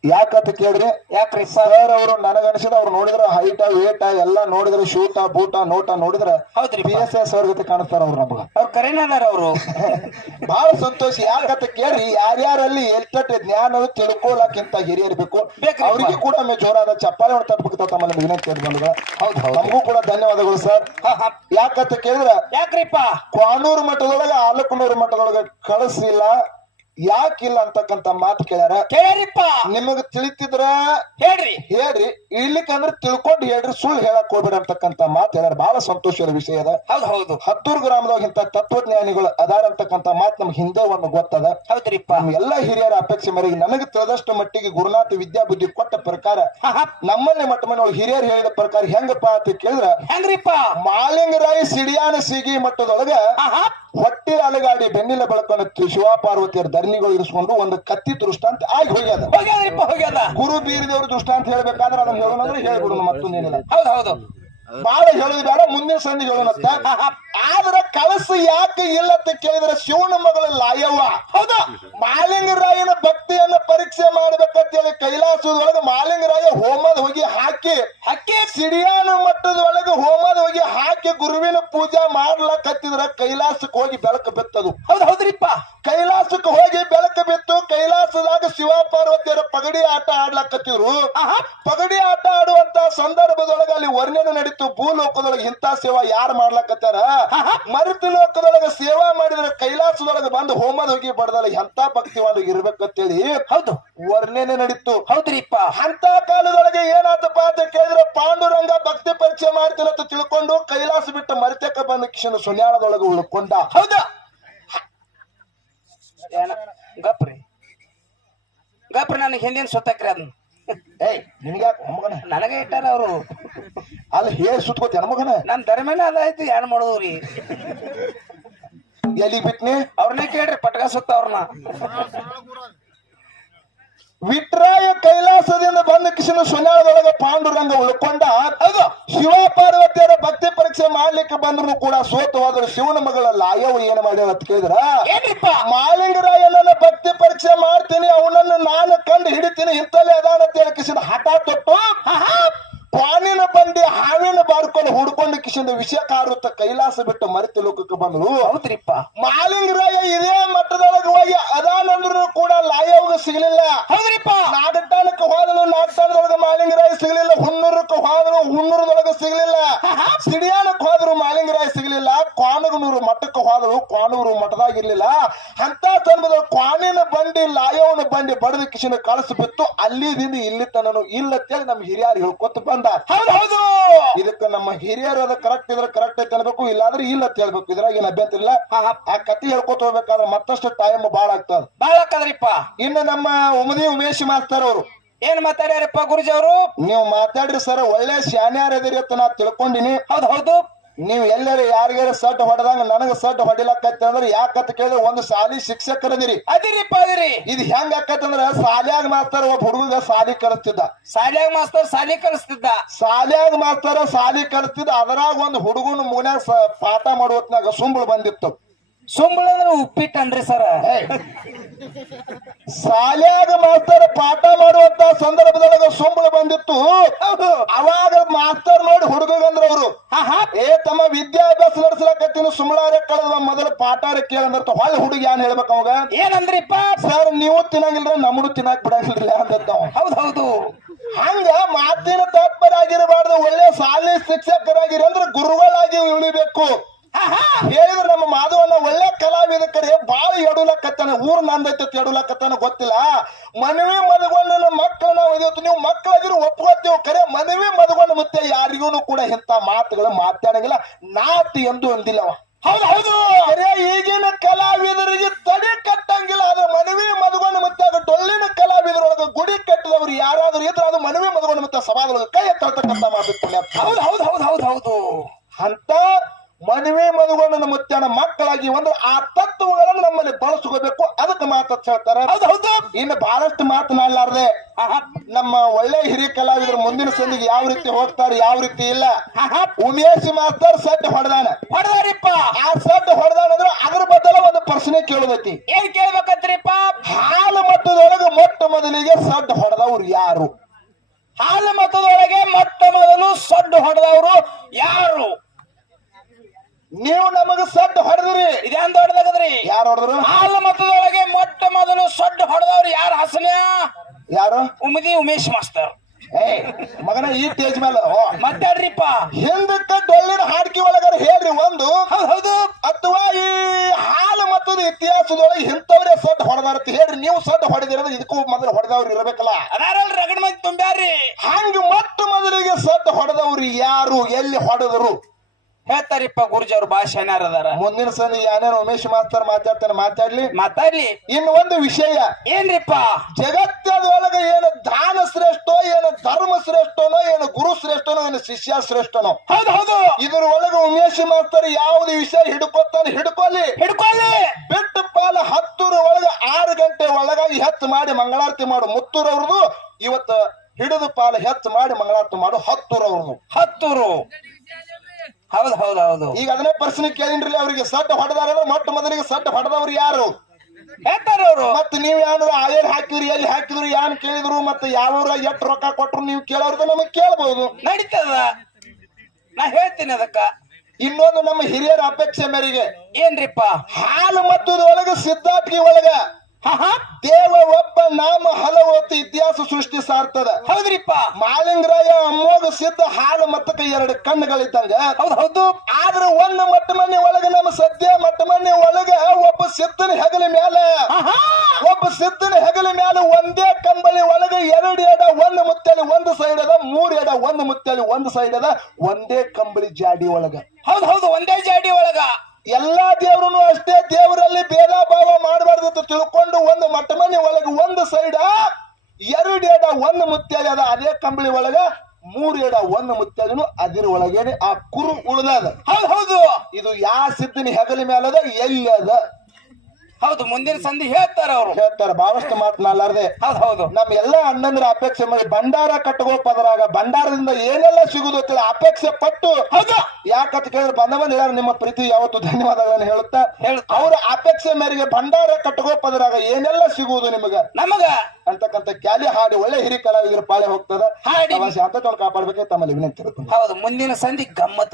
ಯಾಕಂತ ಕೇಳಿದ್ರೆ ಯಾಕ್ರಿ? ಸರ್ ಅವರು ನನಗನ್ಸಿದ ಅವ್ರು ನೋಡಿದ್ರ ಹೈಟ ವೇಟ ಎಲ್ಲಾ ನೋಡಿದ್ರೆ ಶೂಟ ಬೂಟ ನೋಟ ನೋಡಿದ್ರ ಹೌದ್ರಿ ಪಿ. ಎಸ್ ಎಸ್ ಅವ್ರ ಜೊತೆ ಕಾಣಿಸ್ತಾರ ಅವ್ರು ನಮಗ. ಅವ್ರ ಕರೆನಾದಾರ ಅವರು. ಬಹಳ ಸಂತೋಷ. ಯಾಕಂತ ಕೇಳ್ರಿ ಯಾರ್ಯಾರಲ್ಲಿ ಎಷ್ಟಟ್ ಜ್ಞಾನ ತಿಳ್ಕೊಳಕ್ಕಿಂತ ಹಿರಿಯರ್ಬೇಕು ಅವ್ರಿಗೆ ಅವರಿಗೆ ಕೂಡ ಜೋರಾದ ಚಪ್ಪಾಳೆ ಹೊಡ್ತಬೇಕು ತಮ್ಮಲ್ಲಿ ವಿನಂತಿ ಬಂದ ಹೌದ್ ಹೌದು ನಮಗೂ ಕೂಡ ಧನ್ಯವಾದಗಳು ಸರ್ ಯಾಕಂತ ಕೇಳಿದ್ರ ಯಾಕ್ರಿಪ್ಪ ಕ್ವಾನೂರು ಮಠದೊಳಗ ಆಲಕನೂರು ಮಠದೊಳಗ ಕಳಿಸಿಲ್ಲ. ಯಾಕಿಲ್ಲ ಅಂತಕ್ಕಂತ ಮಾತು ಕೇಳ್ಯಾರ? ಕೇಳ್ಯಾರಿಪ್ಪ! ನಿಮಗ ತಿಳಿತಿದ್ರ? ಹೇಳ್ರಿ. ಹೇಳ್ರಿ. ಇರ್ಲಿಕ್ಕಂದ್ರ ತಿಳ್ಕೊಂಡು ಹೇಳ್ರಿ ಸುಳ್ಳು ಹೇಳಕ್ ಹೋಗ್ಬೇಡ ಅಂತಕ್ಕಂತ ಮಾತು ಹೇಳ್ಯಾರ. ಬಹಳ ಸಂತೋಷದ ವಿಷಯ ಅದ. ಹೌದ್ ಹೌದು. ಹತ್ತೂರು ಗ್ರಾಮದಾಗ ಇಂತ ತತ್ವಜ್ಞಾನಿಗಳು ಅದಾರ ಅಂತಕ್ಕಂತ ಮಾತು ನಮ್ಗೆ ಹಿಂದೆ ಒಂದು ಗೊತ್ತದ. ಹೌದ್ರಿಪ್ಪ. ನಮ್ ಎಲ್ಲಾ ಹಿರಿಯರ ಅಪೇಕ್ಷೆ ಮೇರೆಗೆ ನನಗೆ ತಿಳಿದಷ್ಟು ಮಟ್ಟಿಗೆ ಗುರುನಾಥ ವಿದ್ಯಾಬುದ್ಧಿ ಕೊಟ್ಟ ಪ್ರಕಾರ ನಮ್ಮಲ್ಲೇ ಮಟ್ಟ ಮನೆ ಹಿರಿಯರು ಹೇಳಿದ ಪ್ರಕಾರ ಹೆಂಗಪ್ಪ ಅಂತ ಕೇಳಿದ್ರ? ಹೆಂಗ್ರಿಪ್ಪ? ಮಾಲಿಂಗರಾಯ ಸಿಡಿಯಾನ ಸಿಗಿ ಮಟ್ಟದೊಳಗ. ಹೊಟ್ಟಿ ಅಲಗಾಡಿ ಬೆನ್ನಿಲ ಬೆಳಕನ್ನು ಶಿವ ಪಾರ್ವತಿಯರ ಧರಣಿಗಳು ಇರಿಸಿಕೊಂಡು ಒಂದು ಕತ್ತಿ ದೃಷ್ಟಾಂತ ಆಗಿ ಹೋಗ್ಯದ. ಹೋಗ್ಯಾದ ಗುರು ಬೀರದೇವ್ರ ದೃಷ್ಟಾಂತ ಹೇಳ್ಬೇಕಾದ್ರೆ ಅದನ್ನ ಹೇಳೋಣ ಅಂದ್ರೆ ಹೇಳ್ಬಿಡೋಣ ಮತ್ತೊಂದೇನಿಲ್ಲ ಹೌದು ಹೌದು. ಬಾಳ ಹೇಳುದು ಬೇಡ ಮುಂದಿನ ಸಂಧಿ ಹೇಳೋಣತ್ತ ಆದ್ರ ಕಳಸು ಯಾಕೆ ಇಲ್ಲ ಅಂತ ಕೇಳಿದ್ರೆ ಶಿವನ ಮಗಳ ಲಾಯವ್ವ. ಹೌದ. ಮಾಲಿಂಗರಾಯನ ಭಕ್ತಿಯನ್ನ ಪರೀಕ್ಷೆ ಮಾಡ್ಬೇಕಂತೇಳಿ ಕೈಲಾಸದೊಳಗೆ ಮಾಲಿಂಗರಾಯ ಹೋಮದ ಹೋಗಿ ಹಾಕಿ ಹಕ್ಕಿ ಸಿಡಿಯಾನ ಮಟ್ಟದೊಳಗೆ ಹೋಮದ ಹೋಗಿ ಹಾಕಿ ಗುರುವಿನ ಪೂಜಾ ಮಾಡ್ಲಕತ್ತಿದ್ರ ಕೈಲಾಸಕ್ಕೆ ಹೋಗಿ ಬೆಳಕ ಬಿತ್ತದು. ಹೌದ್ ಹೌದ್ರಿಪ್ಪ. ಕೈಲಾಸಕ್ಕೆ ಹೋಗಿ ಬೆಳಕ ಬಿತ್ತು ಕೈಲಾಸದಾಗ ಶಿವ ಪಾರ್ವತಿಯರ ಪಗಡಿ ಆಟ ಆಡ್ಲಕತ್ತಿದ್ರು. ಪಗಡಿ ಆಟ ಆಡುವಂತ ಸಂದರ್ಭದೊಳಗೆ ಅಲ್ಲಿ ವರ್ಣನೆ ನಡೀತು. ಭೂಲೋಕದೊಳಗೆ ಇಂಥ ಸೇವಾ ಯಾರು ಮಾಡ್ಲಕತ್ತಾರ? ಮರುತು ಲೋಕದೊಳಗೆ ಸೇವಾ ಮಾಡಿದ್ರ ಕೈಲಾಸದೊಳಗೆ ಬಂದು ಹೋಮದ ಹೋಗಿ ಬಡದಲ್ಲ ಎಂತ ಭಕ್ತಿವಾದ ಇರ್ಬೇಕಂತೇಳಿ ಹೌದು. ವರ್ಣನೆ ನಡೀತು. ಹೌದ್ರಿಪ್ಪ. ಅಂತ ಕಾಲದೊಳಗೆ ಏನಾತಪ್ಪ ಅಂತ ಕೇಳಿದ್ರೆ ಪಾಂಡುರಂಗ ಭಕ್ತಿ ಪರಿಚಯ ಮಾಡ್ತಿಲ್ಲ ಅಂತ ತಿಳ್ಕೊಂಡು ಕೈಲಾಸ ಬಿಟ್ಟು ಮರಿತಕ್ಕ ಬಂದ ಕಿಶನ ಸುನ್ಯಾಳದೊಳಗೆ ಉಳ್ಕೊಂಡ. ಹೌದ. ಗಪ್ರಿ. ಗಪ್ರಿ ನನಗೆ ಹಿಂದಿನ ಸುತ್ತಕ್ರಿ ಅದನ್ನ. ಏಯ್ ನನಗೆ ಇಟ್ಟಾರ ಅವರು. ಅಲ್ಲಿ ಹೇ ಸುತ್ಕೋತಿ ಮಗನ? ನನ್ ಧರ್ಮೇನ ಐತಿ ಏನ್ ಮಾಡೋದ್ರಿ. ಎಲ್ಲಿ ಬಿಟ್ನಿ? ಅವ್ರನ್ನೇ ಕೇಳ್ರಿ ಪಟ್ಕ ಸುತ್ತ ಅವ್ರನ್ನ ವಿಟ್ರಾಯ ಕೈಲಾಸದಿಂದ ಬಂದ ಕಿಶನ ಸುನ್ಯಾಳದೊಳಗೆ ಪಾಂಡುರಂಗ ಉಳ್ಕೊಂಡ ಅದು ಶಿವ ಪಾರ್ವತಿಯರ ಭಕ್ತಿ ಪರೀಕ್ಷೆ ಮಾಡ್ಲಿಕ್ಕೆ ಬಂದ್ರು ಕೂಡ ಸೋತು ಹೋದ್ರು ಶಿವನ ಮಗಳ ಲಾಯವ ಏನ್ ಮಾಡ್ಯಾವ ಅಂತ ಕೇಳಿದ್ರ? ಏನ್ರಿಪ್ಪ ಮಾಲಿಂಗರಾಯನನ್ನ ಭಕ್ತಿ ಪರೀಕ್ಷೆ ಮಾಡ್ತೀನಿ ಅವನನ್ನು ನಾನು ಕಂಡು ಹಿಡಿತೀನಿ ಇಂತಲೇ ಅದಾನ ಅಂತ ಹೇಳಿ ಕಿಶನ ಹಠ ತೊಟ್ಟು ಕ್ವಾನಿನ ಬಂದಿ ಹಾವಿನ ಬಾರ್ಕೊಂಡು ಹುಡ್ಕೊಂಡು ಕಿಶಿಂದ ವಿಷಯ ಕಾರುತ್ತ ಕೈಲಾಸ ಬಿಟ್ಟು ಮರೆತು ಲೋಕಕ್ಕೆ ಬಂದ್ರು ಹೌದ್ರಿಪ್ಪ. ಮಾಲಿಂಗರಾಯ ಇದೇ ಮಟ್ಟದೊಳಗೆ ಹೋಗಿ ಅದಾನಂದ್ರು ಕೂಡ ಲಾಯವ್ಗ ಸಿಗಲಿಲ್ಲ. ಹೌದ್ರಿಪ್ಪ. ನಾಗಟ್ಟಾಣಕ್ಕೆ ಹೋದಳು ನಾಗಟ್ಟಾಣದೊಳಗೆ ಮಾಲಿಂಗರಾಯ ಸಿಗಲಿಲ್ಲ ಹುಣ್ಣೂರಕ್ಕೆ ಹೋದಳು ಹುಣ್ಣೂರದೊಳಗೆ ಸಿಗಲಿಲ್ಲ. ಸಿಡಿಯಾನಕ್ಕೆ ಹೋದ್ರು ಮಾಲಿಂಗರಾಯ ಸಿಗಲಿಲ್ಲ ಕ್ವಾನಗನೂರು ಮಠಕ್ಕೆ ಹೋದಳು ಕ್ವಾನೂರು ಮಠದಾಗಿರ್ಲಿಲ್ಲ ಅಂತ ಸಂದರ್ಭದಲ್ಲಿ ಕ್ವಾನಿನ ಬಂಡಿ ಲಾಯವನ ಬಂಡಿ ಬಡದ ಕಿಶನ ಕಳಿಸ್ಬಿತ್ತು. ಬಿತ್ತು ಅಲ್ಲಿದಿಂದ ಇಲ್ಲಿ ತನನು ಇಲ್ಲ ಅಂತೇಳಿ ನಮ್ಮ ಹಿರಿಯರು ಹೇಳ್ಕೊತ ಬಂದ. ಹೌದು ಹೌದು. ಇದಕ್ಕೆ ನಮ್ಮ ಹಿರಿಯರು ಅದ ಕರೆಕ್ಟ್ ಇದ್ರೆ ಕರೆಕ್ಟ್ ಐತೆ ಅನ್ಬೇಕು ಇಲ್ಲಾದ್ರೆ ಇಲ್ಲ ಅಂತ ಹೇಳ್ಬೇಕು. ಇದ್ರಾಗ ಏನ್ ಅಭ್ಯಂತರ ಇಲ್ಲ. ಆ ಕತಿ ಹೇಳ್ಕೊತ ಹೋಗ್ಬೇಕಾದ್ರೆ ಮತ್ತಷ್ಟು ಟೈಮ್ ಬಾಳ ಆಗ್ತದ ಬಾಳ ಆಗ್ತದ್ರಿಪ್ಪ ಇನ್ನು ನಮ್ಮ ಉಮದಿ ಉಮೇಶ್ ಮಾಸ್ತರ್ ಅವರು. ಏನ್ ಮಾತಾಡ್ಯಾರಪ್ಪ ಗುರುಜಿ ಅವರು? ನೀವು ಮಾತಾಡ್ರಿ ಸರ್ ಒಳ್ಳೆ ಶಾನ್ಯಾರ ಅಂತ ನಾ ತಿಳ್ಕೊಂಡಿನಿ. ಹೌದು ಹೌದು. ನೀವು ಎಲ್ಲರೂ ಯಾರಿಗಾರ ಸಟ್ ಹೊಡೆದಂಗ ನನಗ ಸಟ್ ಹೊಡಿಲಕ್ಕತ್ತ ಅಂದ್ರೆ ಯಾಕಂತ ಕೇಳಿದ್ರೆ ಒಂದು ಶಾಲಿ ಶಿಕ್ಷಕರದಿರಿ ಅದಿರಿಪ್ಪ ಅದಿರಿ ಇದು ಹೆಂಗ ಆಕತ್ತಂದ್ರ ಶಾಲ್ಯಾಗ ಮಾಸ್ತರ್ ಒಬ್ಬ ಹುಡುಗ ಸಾಲಿ ಕಲಿಸ್ತಿದ್ದ ಶಾಲ್ಯಾಗ ಮಾಸ್ತರ್ ಶಾಲಿ ಕಲಿಸ್ತಿದ್ದ ಶಾಲ್ಯಾಗ ಮಾಸ್ತಾರ ಸಾಲಿ ಕಲಿಸ್ತಿದ್ದ ಅದ್ರಾಗ ಒಂದು ಹುಡುಗನ ಮೂನ್ಯಾಗ ಪಾಠ ಮಾಡುವತ್ನಾಗ ಸುಂಬಳ ಬಂದಿತ್ತು. ಸುಂಬಳ ಅಂದ್ರೆ ಉಪ್ಪಿಟ್ಟನ್ರಿ ಸರ. ಶಾಲ್ಯಾಗ ಮಾಸ್ತರ್ ಪಾಠ ಮಾಡುವಂತ ಸಂದರ್ಭದೊಳಗ ಸುಂಬಳ ಬಂದಿತ್ತು. ಅವಾಗ ಮಾಸ್ತರ್ ನೋಡಿ ಹುಡುಗಂದ್ರ ಅವರು. ಏ ತಮ್ಮ ವಿದ್ಯಾಭ್ಯಾಸ ನಡೆಸಲಕತ್ತಿನ ಸುಮ್ಮಳಾರೆ ಕಳೆದ ಮೊದಲ ಪಾಠಾರ ಕೇಳಂದ್ರ ಹೊಳ್ಳಿ ಹುಡುಗಿ ಏನ್ ಹೇಳ್ಬೇಕು ಅವಾಗ? ಏನಂದ್ರಿಪ್ಪ? ಸರ್ ನೀವು ತಿನ್ನಂಗಿಲ್ರ ನಮ್ಮನ್ನು ತಿನ್ನಕ್ ಬಿಡಂಗಿಲ್ಲ ಅಂತ ಹೌದ್ ಹೌದು. ಹಂಗ ಮಾತಿನ ತಾತ್ಪರ್ಯ ಆಗಿರಬಾರ್ದು ಒಳ್ಳೆ ಶಾಲೆ ಶಿಕ್ಷಕರಾಗಿರಿ ಅಂದ್ರೆ ಗುರುಗಳಾಗಿ ಉಳಿಬೇಕು. ಹೇಳಿದ್ರೆ ನಮ್ಮ ಮಾಧವನ ಒಳ್ಳೆ ಕಲಾವಿದಕರೇ ಬಾಳ ಎಡುಲಕತ್ತಾನ ಊರ್ ನಂದೈತೆ ಎಡುಲಕತ್ತಾನ ಗೊತ್ತಿಲ್ಲ. ಮನವಿ ಮದಗೊಂಡ ಮಕ್ಕಳು ನಾವು ಇವತ್ತು ನೀವು ಮಕ್ಕಳಾಗಿರು ಒಪ್ಕೋತೀವಿ ಕರೆ ಮನವಿ ಮದಗೊಂಡ ಮತ್ತೆ ಯಾರಿಗೂ ಕೂಡ ಇಂಥ ಮಾತುಗಳು ಮಾತಾಡಂಗಿಲ್ಲ. ನಾತಿ ಎಂದು ಅಂದಿಲ್ಲವ ಹೌದು ಹೌದು. ಕರೆ ಈಗಿನ ಕಲಾವಿದರಿಗೆ ತಡೆ ಕಟ್ಟಂಗಿಲ್ಲ ಅದು ಮನವಿ ಮದಗೊಂಡ ಮತ್ತೆ ಅದು ಡೊಳ್ಳಿನ ಕಲಾವಿದರೊಳಗ ಗುಡಿ ಕಟ್ಟಿದವರು ಯಾರಾದ್ರೂ ಇದ್ರೆ ಅದು ಮನವಿ ಮದಗೊಂಡ ಮತ್ತೆ ಸಮಾಜದೊಳಗೆ ಕೈ ಎತ್ತ ಮಾತು ಹೌದು ಹೌದು ಹೌದು ಹೌದು ಹೌದು. ಅಂತ ಮದುವೆ ಮದುಗೊಂಡ ಮುತ್ಯನ ಮಕ್ಕಳಾಗಿ ಒಂದು ಆ ತತ್ವಗಳನ್ನು ನಮ್ಮಲ್ಲಿ ಬಳಸ್ಕೋಬೇಕು. ಅದಕ್ಕೆ ಮಾತು ಹೇಳ್ತಾರ. ಇನ್ನು ಬಹಳಷ್ಟು ಮಾತನಾಡಲಾರ್ದೆ ನಮ್ಮ ಒಳ್ಳೆ ಹಿರಿಯ ಕಲಾವಿದರು ಮುಂದಿನ ಸಂದಿಗೆ ಯಾವ ರೀತಿ ಹೋಗ್ತಾರೆ ಯಾವ ರೀತಿ ಇಲ್ಲ. ಉಮೇಶ್ ಮಾಸ್ತರ್ ಸೆಟ್ ಹೊಡೆದಾನ. ಹೊಡೆದಾರಿಪ್ಪ. ಆ ಸೆಟ್ ಹೊಡೆದಾನ ಅಂದ್ರೆ ಅದ್ರ ಬದಲ ಒಂದು ಪ್ರಶ್ನೆ ಕೇಳೋದೈತಿ. ಏನ್ ಕೇಳ್ಬೇಕಂತ್ರಿಪ್ಪ? ಹಾಲು ಮಟ್ಟದೊಳಗೆ ಮೊಟ್ಟ ಮೊದಲಿಗೆ ಸಡ್ ಹೊಡೆದವ್ರು ಯಾರು? ಹಾಲು ಮತದೊಳಗೆ ಮೊಟ್ಟ ಮೊದಲು ಸಡ್ಡು ಹೊಡೆದವರು ಯಾರು? ನೀವು ನಮಗ ಸಡ್ ಹೊಡೆದ್ರಿ. ಇದೇನ್ ದೊಡ್ಡದಾಗದ್ರಿ? ಯಾರು ಹೊಡೆದ್ರು? ಹಾಲು ಮತದೊಳಗೆ ಮೊಟ್ಟ ಮೊದಲು ಸಡ್ ಹೊಡೆದವ್ರು ಯಾರು ಹಸನ? ಯಾರು? ಉಮದಿ ಉಮೇಶ್ ಮಾಸ್ತರ್ ಏ ಮಗನ ಈ ಟೇಜ್ ಮೇಲೆ. ಮಾತಾಡ್ರಿಪ್ಪ. ಹಿಂದಕ್ಕ ಡೊಳ್ಳಿನ ಹಾಡ್ಕಿ ಒಳಗಾರ ಹೇಳ್ರಿ ಒಂದು. ಹೌದ್ ಅಥವಾ ಈ ಹಾಲು ಮತದ ಇತಿಹಾಸದೊಳಗೆ ಇಂಥವ್ರೆ ಸಡ್ ಹೊಡೆದಾರ ಹೇಳ್ರಿ. ನೀವು ಸಡ್ ಹೊಡೆದಿರೋದು ಇದಕ್ಕೂ ಮೊದಲು ಹೊಡೆದವ್ರು ಇರಬೇಕಲ್ಲ. ಅದಾರಲ್ ರಗಡ್ ಮಂದಿ ತುಂಬ್ಯಾರ್ರಿ. ಹಂಗ ಮೊಟ್ಟ ಮೊದಲಿಗೆ ಸಡ್ ಹೊಡೆದವ್ರು ಯಾರು ಎಲ್ಲಿ ಹೊಡೆದರು? ಹೇಳ್ತಾರಿಪ್ಪ ಗುರುಜಿ ಅವ್ರ ಭಾಷೆನಾರ ಅದಾರ? ಮುಂದಿನ ಸಲ ಯಾನೇನು ಉಮೇಶ್ ಮಾಸ್ತರ್ ಮಾತಾಡ್ತಾನೆ ಮಾತಾಡ್ಲಿ. ಮಾತಾಡ್ಲಿ. ಇನ್ನು ಒಂದು ವಿಷಯ. ಏನ್ರಿಪ್ಪ? ಜಗತ್ತದೊಳಗೆ ಏನು ದಾನ ಶ್ರೇಷ್ಠೋ ಏನು ಧರ್ಮ ಶ್ರೇಷ್ಠನೋ ಏನು ಗುರು ಶ್ರೇಷ್ಠನೋ ಏನು ಶಿಷ್ಯ ಶ್ರೇಷ್ಠನೋ? ಹೌದು ಹೌದು. ಇದ್ರ ಒಳಗೆ ಉಮೇಶ್ ಮಾಸ್ತರ್ ಯಾವ್ದು ವಿಷಯ ಹಿಡ್ಕೊತಾನೆ ಹಿಡ್ಕೊಲಿ. ಹಿಡ್ಕೊಲಿ. ಬಿಟ್ಟು ಪಾಲ ಹತ್ತೂರ ಒಳಗ ಆರು ಗಂಟೆ ಒಳಗಾಗಿ ಹೆಚ್ಚು ಮಾಡಿ ಮಂಗಳಾರತಿ ಮಾಡು. ಮುತ್ತೂರವ್ರದು ಇವತ್ತು ಹಿಡಿದು ಪಾಲ ಹೆಚ್ಚು ಮಾಡಿ ಮಂಗಳಾರತಿ ಮಾಡು. ಹತ್ತೂರವ್ರದು. ಹತ್ತೂರು. ಹೌದು ಹೌದು ಹೌದು. ಈಗ ಅದನ್ನೇ ಪ್ರಶ್ನೆ ಕೇಳಿನ್ರಿ ಅವರಿಗೆ ಸಟ್ ಹೊಡೆದಾರಲ್ಲ ಮೊಟ್ಟ ಮೊದಲಿಗೆ ಸಟ್ ಹೊಡೆದವ್ರು ಯಾರು? ಹೇಳ್ತಾರ ಅವರು. ಮತ್ತೆ ನೀವ್ ಏನಾದ್ರು ಏನ್ ಹಾಕಿದ್ರಿ ಎಲ್ಲಿ ಹಾಕಿದ್ರು ಯಾನ್ ಕೇಳಿದ್ರು ಮತ್ತೆ ಯಾವ ಎಷ್ಟು ರೊಕ್ಕ ಕೊಟ್ರು ನೀವು ಕೇಳೋರ್ದು ನಮಗ್ ಕೇಳ್ಬಹುದು ನಡೀತದ? ನಾ ಹೇಳ್ತೀನಿ ಅದಕ್ಕ. ಇನ್ನೊಂದು ನಮ್ಮ ಹಿರಿಯರ ಅಪೇಕ್ಷೆ ಮೇರೆಗೆ. ಏನ್ರಿಪ್ಪ? ಹಾಲು ಮತ್ತದ ಒಳಗ ಸಿದ್ಧಾರ್ಥಿ ಒಳಗ ದೇವ ಒಬ್ಬ ನಾಮ ಹಲವು ಹೊತ್ತು ಇತಿಹಾಸ ಸೃಷ್ಟಿ ಸಾರ್ತದ. ಹೌದ್ರಿಪ್ಪ. ಮಾಲಿಂಗರಾಯ ಅಮ್ಮೋಗ ಸಿದ್ಧ ಹಾಲು ಮತ್ತಕ್ಕೆ ಎರಡು ಕಣ್ಣುಗಳಿದ್ದಂಗ. ಹೌದು ಹೌದು. ಆದ್ರ ಒಂದು ಮಟ್ಟ ಮನೆ ಒಳಗ ನಮ್ಮ ಸದ್ಯ ಮಟ್ಟ ಮನೆ ಒಳಗ ಒಬ್ಬ ಸಿದ್ಧನ ಹೆಗಲ ಮ್ಯಾಲ! ಒಬ್ಬ ಸಿದ್ಧನ ಹೆಗಲ ಮ್ಯಾಲ ಒಂದೇ ಕಂಬಳಿ ಒಳಗ ಎರಡು ಎಡ ಒಂದು ಮುತ್ತಲಿ ಒಂದು ಸೈಡ್ ಅದ. ಮೂರ್ ಎಡ ಒಂದು ಮುತ್ತಲಿ ಒಂದು ಸೈಡ್ ಅದ. ಒಂದೇ ಕಂಬಳಿ ಜಾಡಿ ಒಳಗ. ಹೌದು ಹೌದು. ಒಂದೇ ಜಾಡಿ ಒಳಗ. ಎಲ್ಲಾ ದೇವರನ್ನು ಅಷ್ಟೇ ದೇವರಲ್ಲಿ ಭೇದ ಭಾವ ಮಾಡಬಾರ್ದು ಅಂತ ತಿಳ್ಕೊಂಡು ಒಂದು ಮಟ್ಟ ಮನೆ ಒಳಗೆ ಒಂದು ಸೈಡ ಎರಡು ಎಡ ಒಂದು ಮುತ್ಯಾಲಿ ಅದ. ಅದೇ ಕಂಬಳಿ ಒಳಗ ಮೂರ್ ಎಡ ಒಂದು ಮುತ್ಯಾಲಿನು ಅದಿರ ಒಳಗೇನೆ ಆ ಕುರು ಉಳ್ದದ. ಹೌದು ಹೌದು. ಇದು ಯಾ ಸಿದ್ಧನ ಹೆಗಲ ಮೇಲದ ಎಲ್ಲಿ ಅದ? ಹೌದು ಮುಂದಿನ ಸಂಧಿ ಹೇಳ್ತಾರ ಅವರು. ಹೇಳ್ತಾರ ಬಹಳಷ್ಟು ಮಾತನಾಡಲಾರ್ದೆ ಹೌದು ಹೌದು. ನಮ್ಮ ಎಲ್ಲ ಅಣ್ಣಂದ್ರ ಅಪೇಕ್ಷೆ ಮಾಡಿ ಭಂಡಾರ ಕಟ್ಟಗೋ ಪದರಾಗ ಭಂಡಾರದಿಂದ ಏನೆಲ್ಲ ಸಿಗುದು ಅಂತೇಳಿ ಅಪೇಕ್ಷೆ ಪಟ್ಟು ಹೌದು. ಯಾಕಂತ ಕೇಳಿದ್ರೆ ಬಂದವನ್ ಹೇಳ ನಿಮ್ಮ ಪ್ರೀತಿ ಯಾವತ್ತು ಧನ್ಯವಾದಗಳನ್ನು ಹೇಳುತ್ತಾ? ಅವ್ರ ಅವರ ಅಪೇಕ್ಷೆ ಮೇರೆಗೆ ಭಂಡಾರ ಕಟ್ಟಗೋ ಪದರಾಗ ಏನೆಲ್ಲ ಸಿಗುವುದು ನಿಮಗ? ನಮಗ. ಅಂತಕ್ಕಂತ ಕ್ಯಾಲಿ ಹಾಡಿ ಒಳ್ಳೆ ಹಿರಿ ಕಲಾವಿದರ ಪಾಳೆ ಹೋಗ್ತದ. ಹಾಡಿ. ಕಾಪಾಡ್ಬೇಕೆ ತಮ್ಮಲ್ಲಿ ವಿನಂತಿ ಹೌದು ಮುಂದಿನ ಸಂಧಿ ಗಮ್ಮತ್.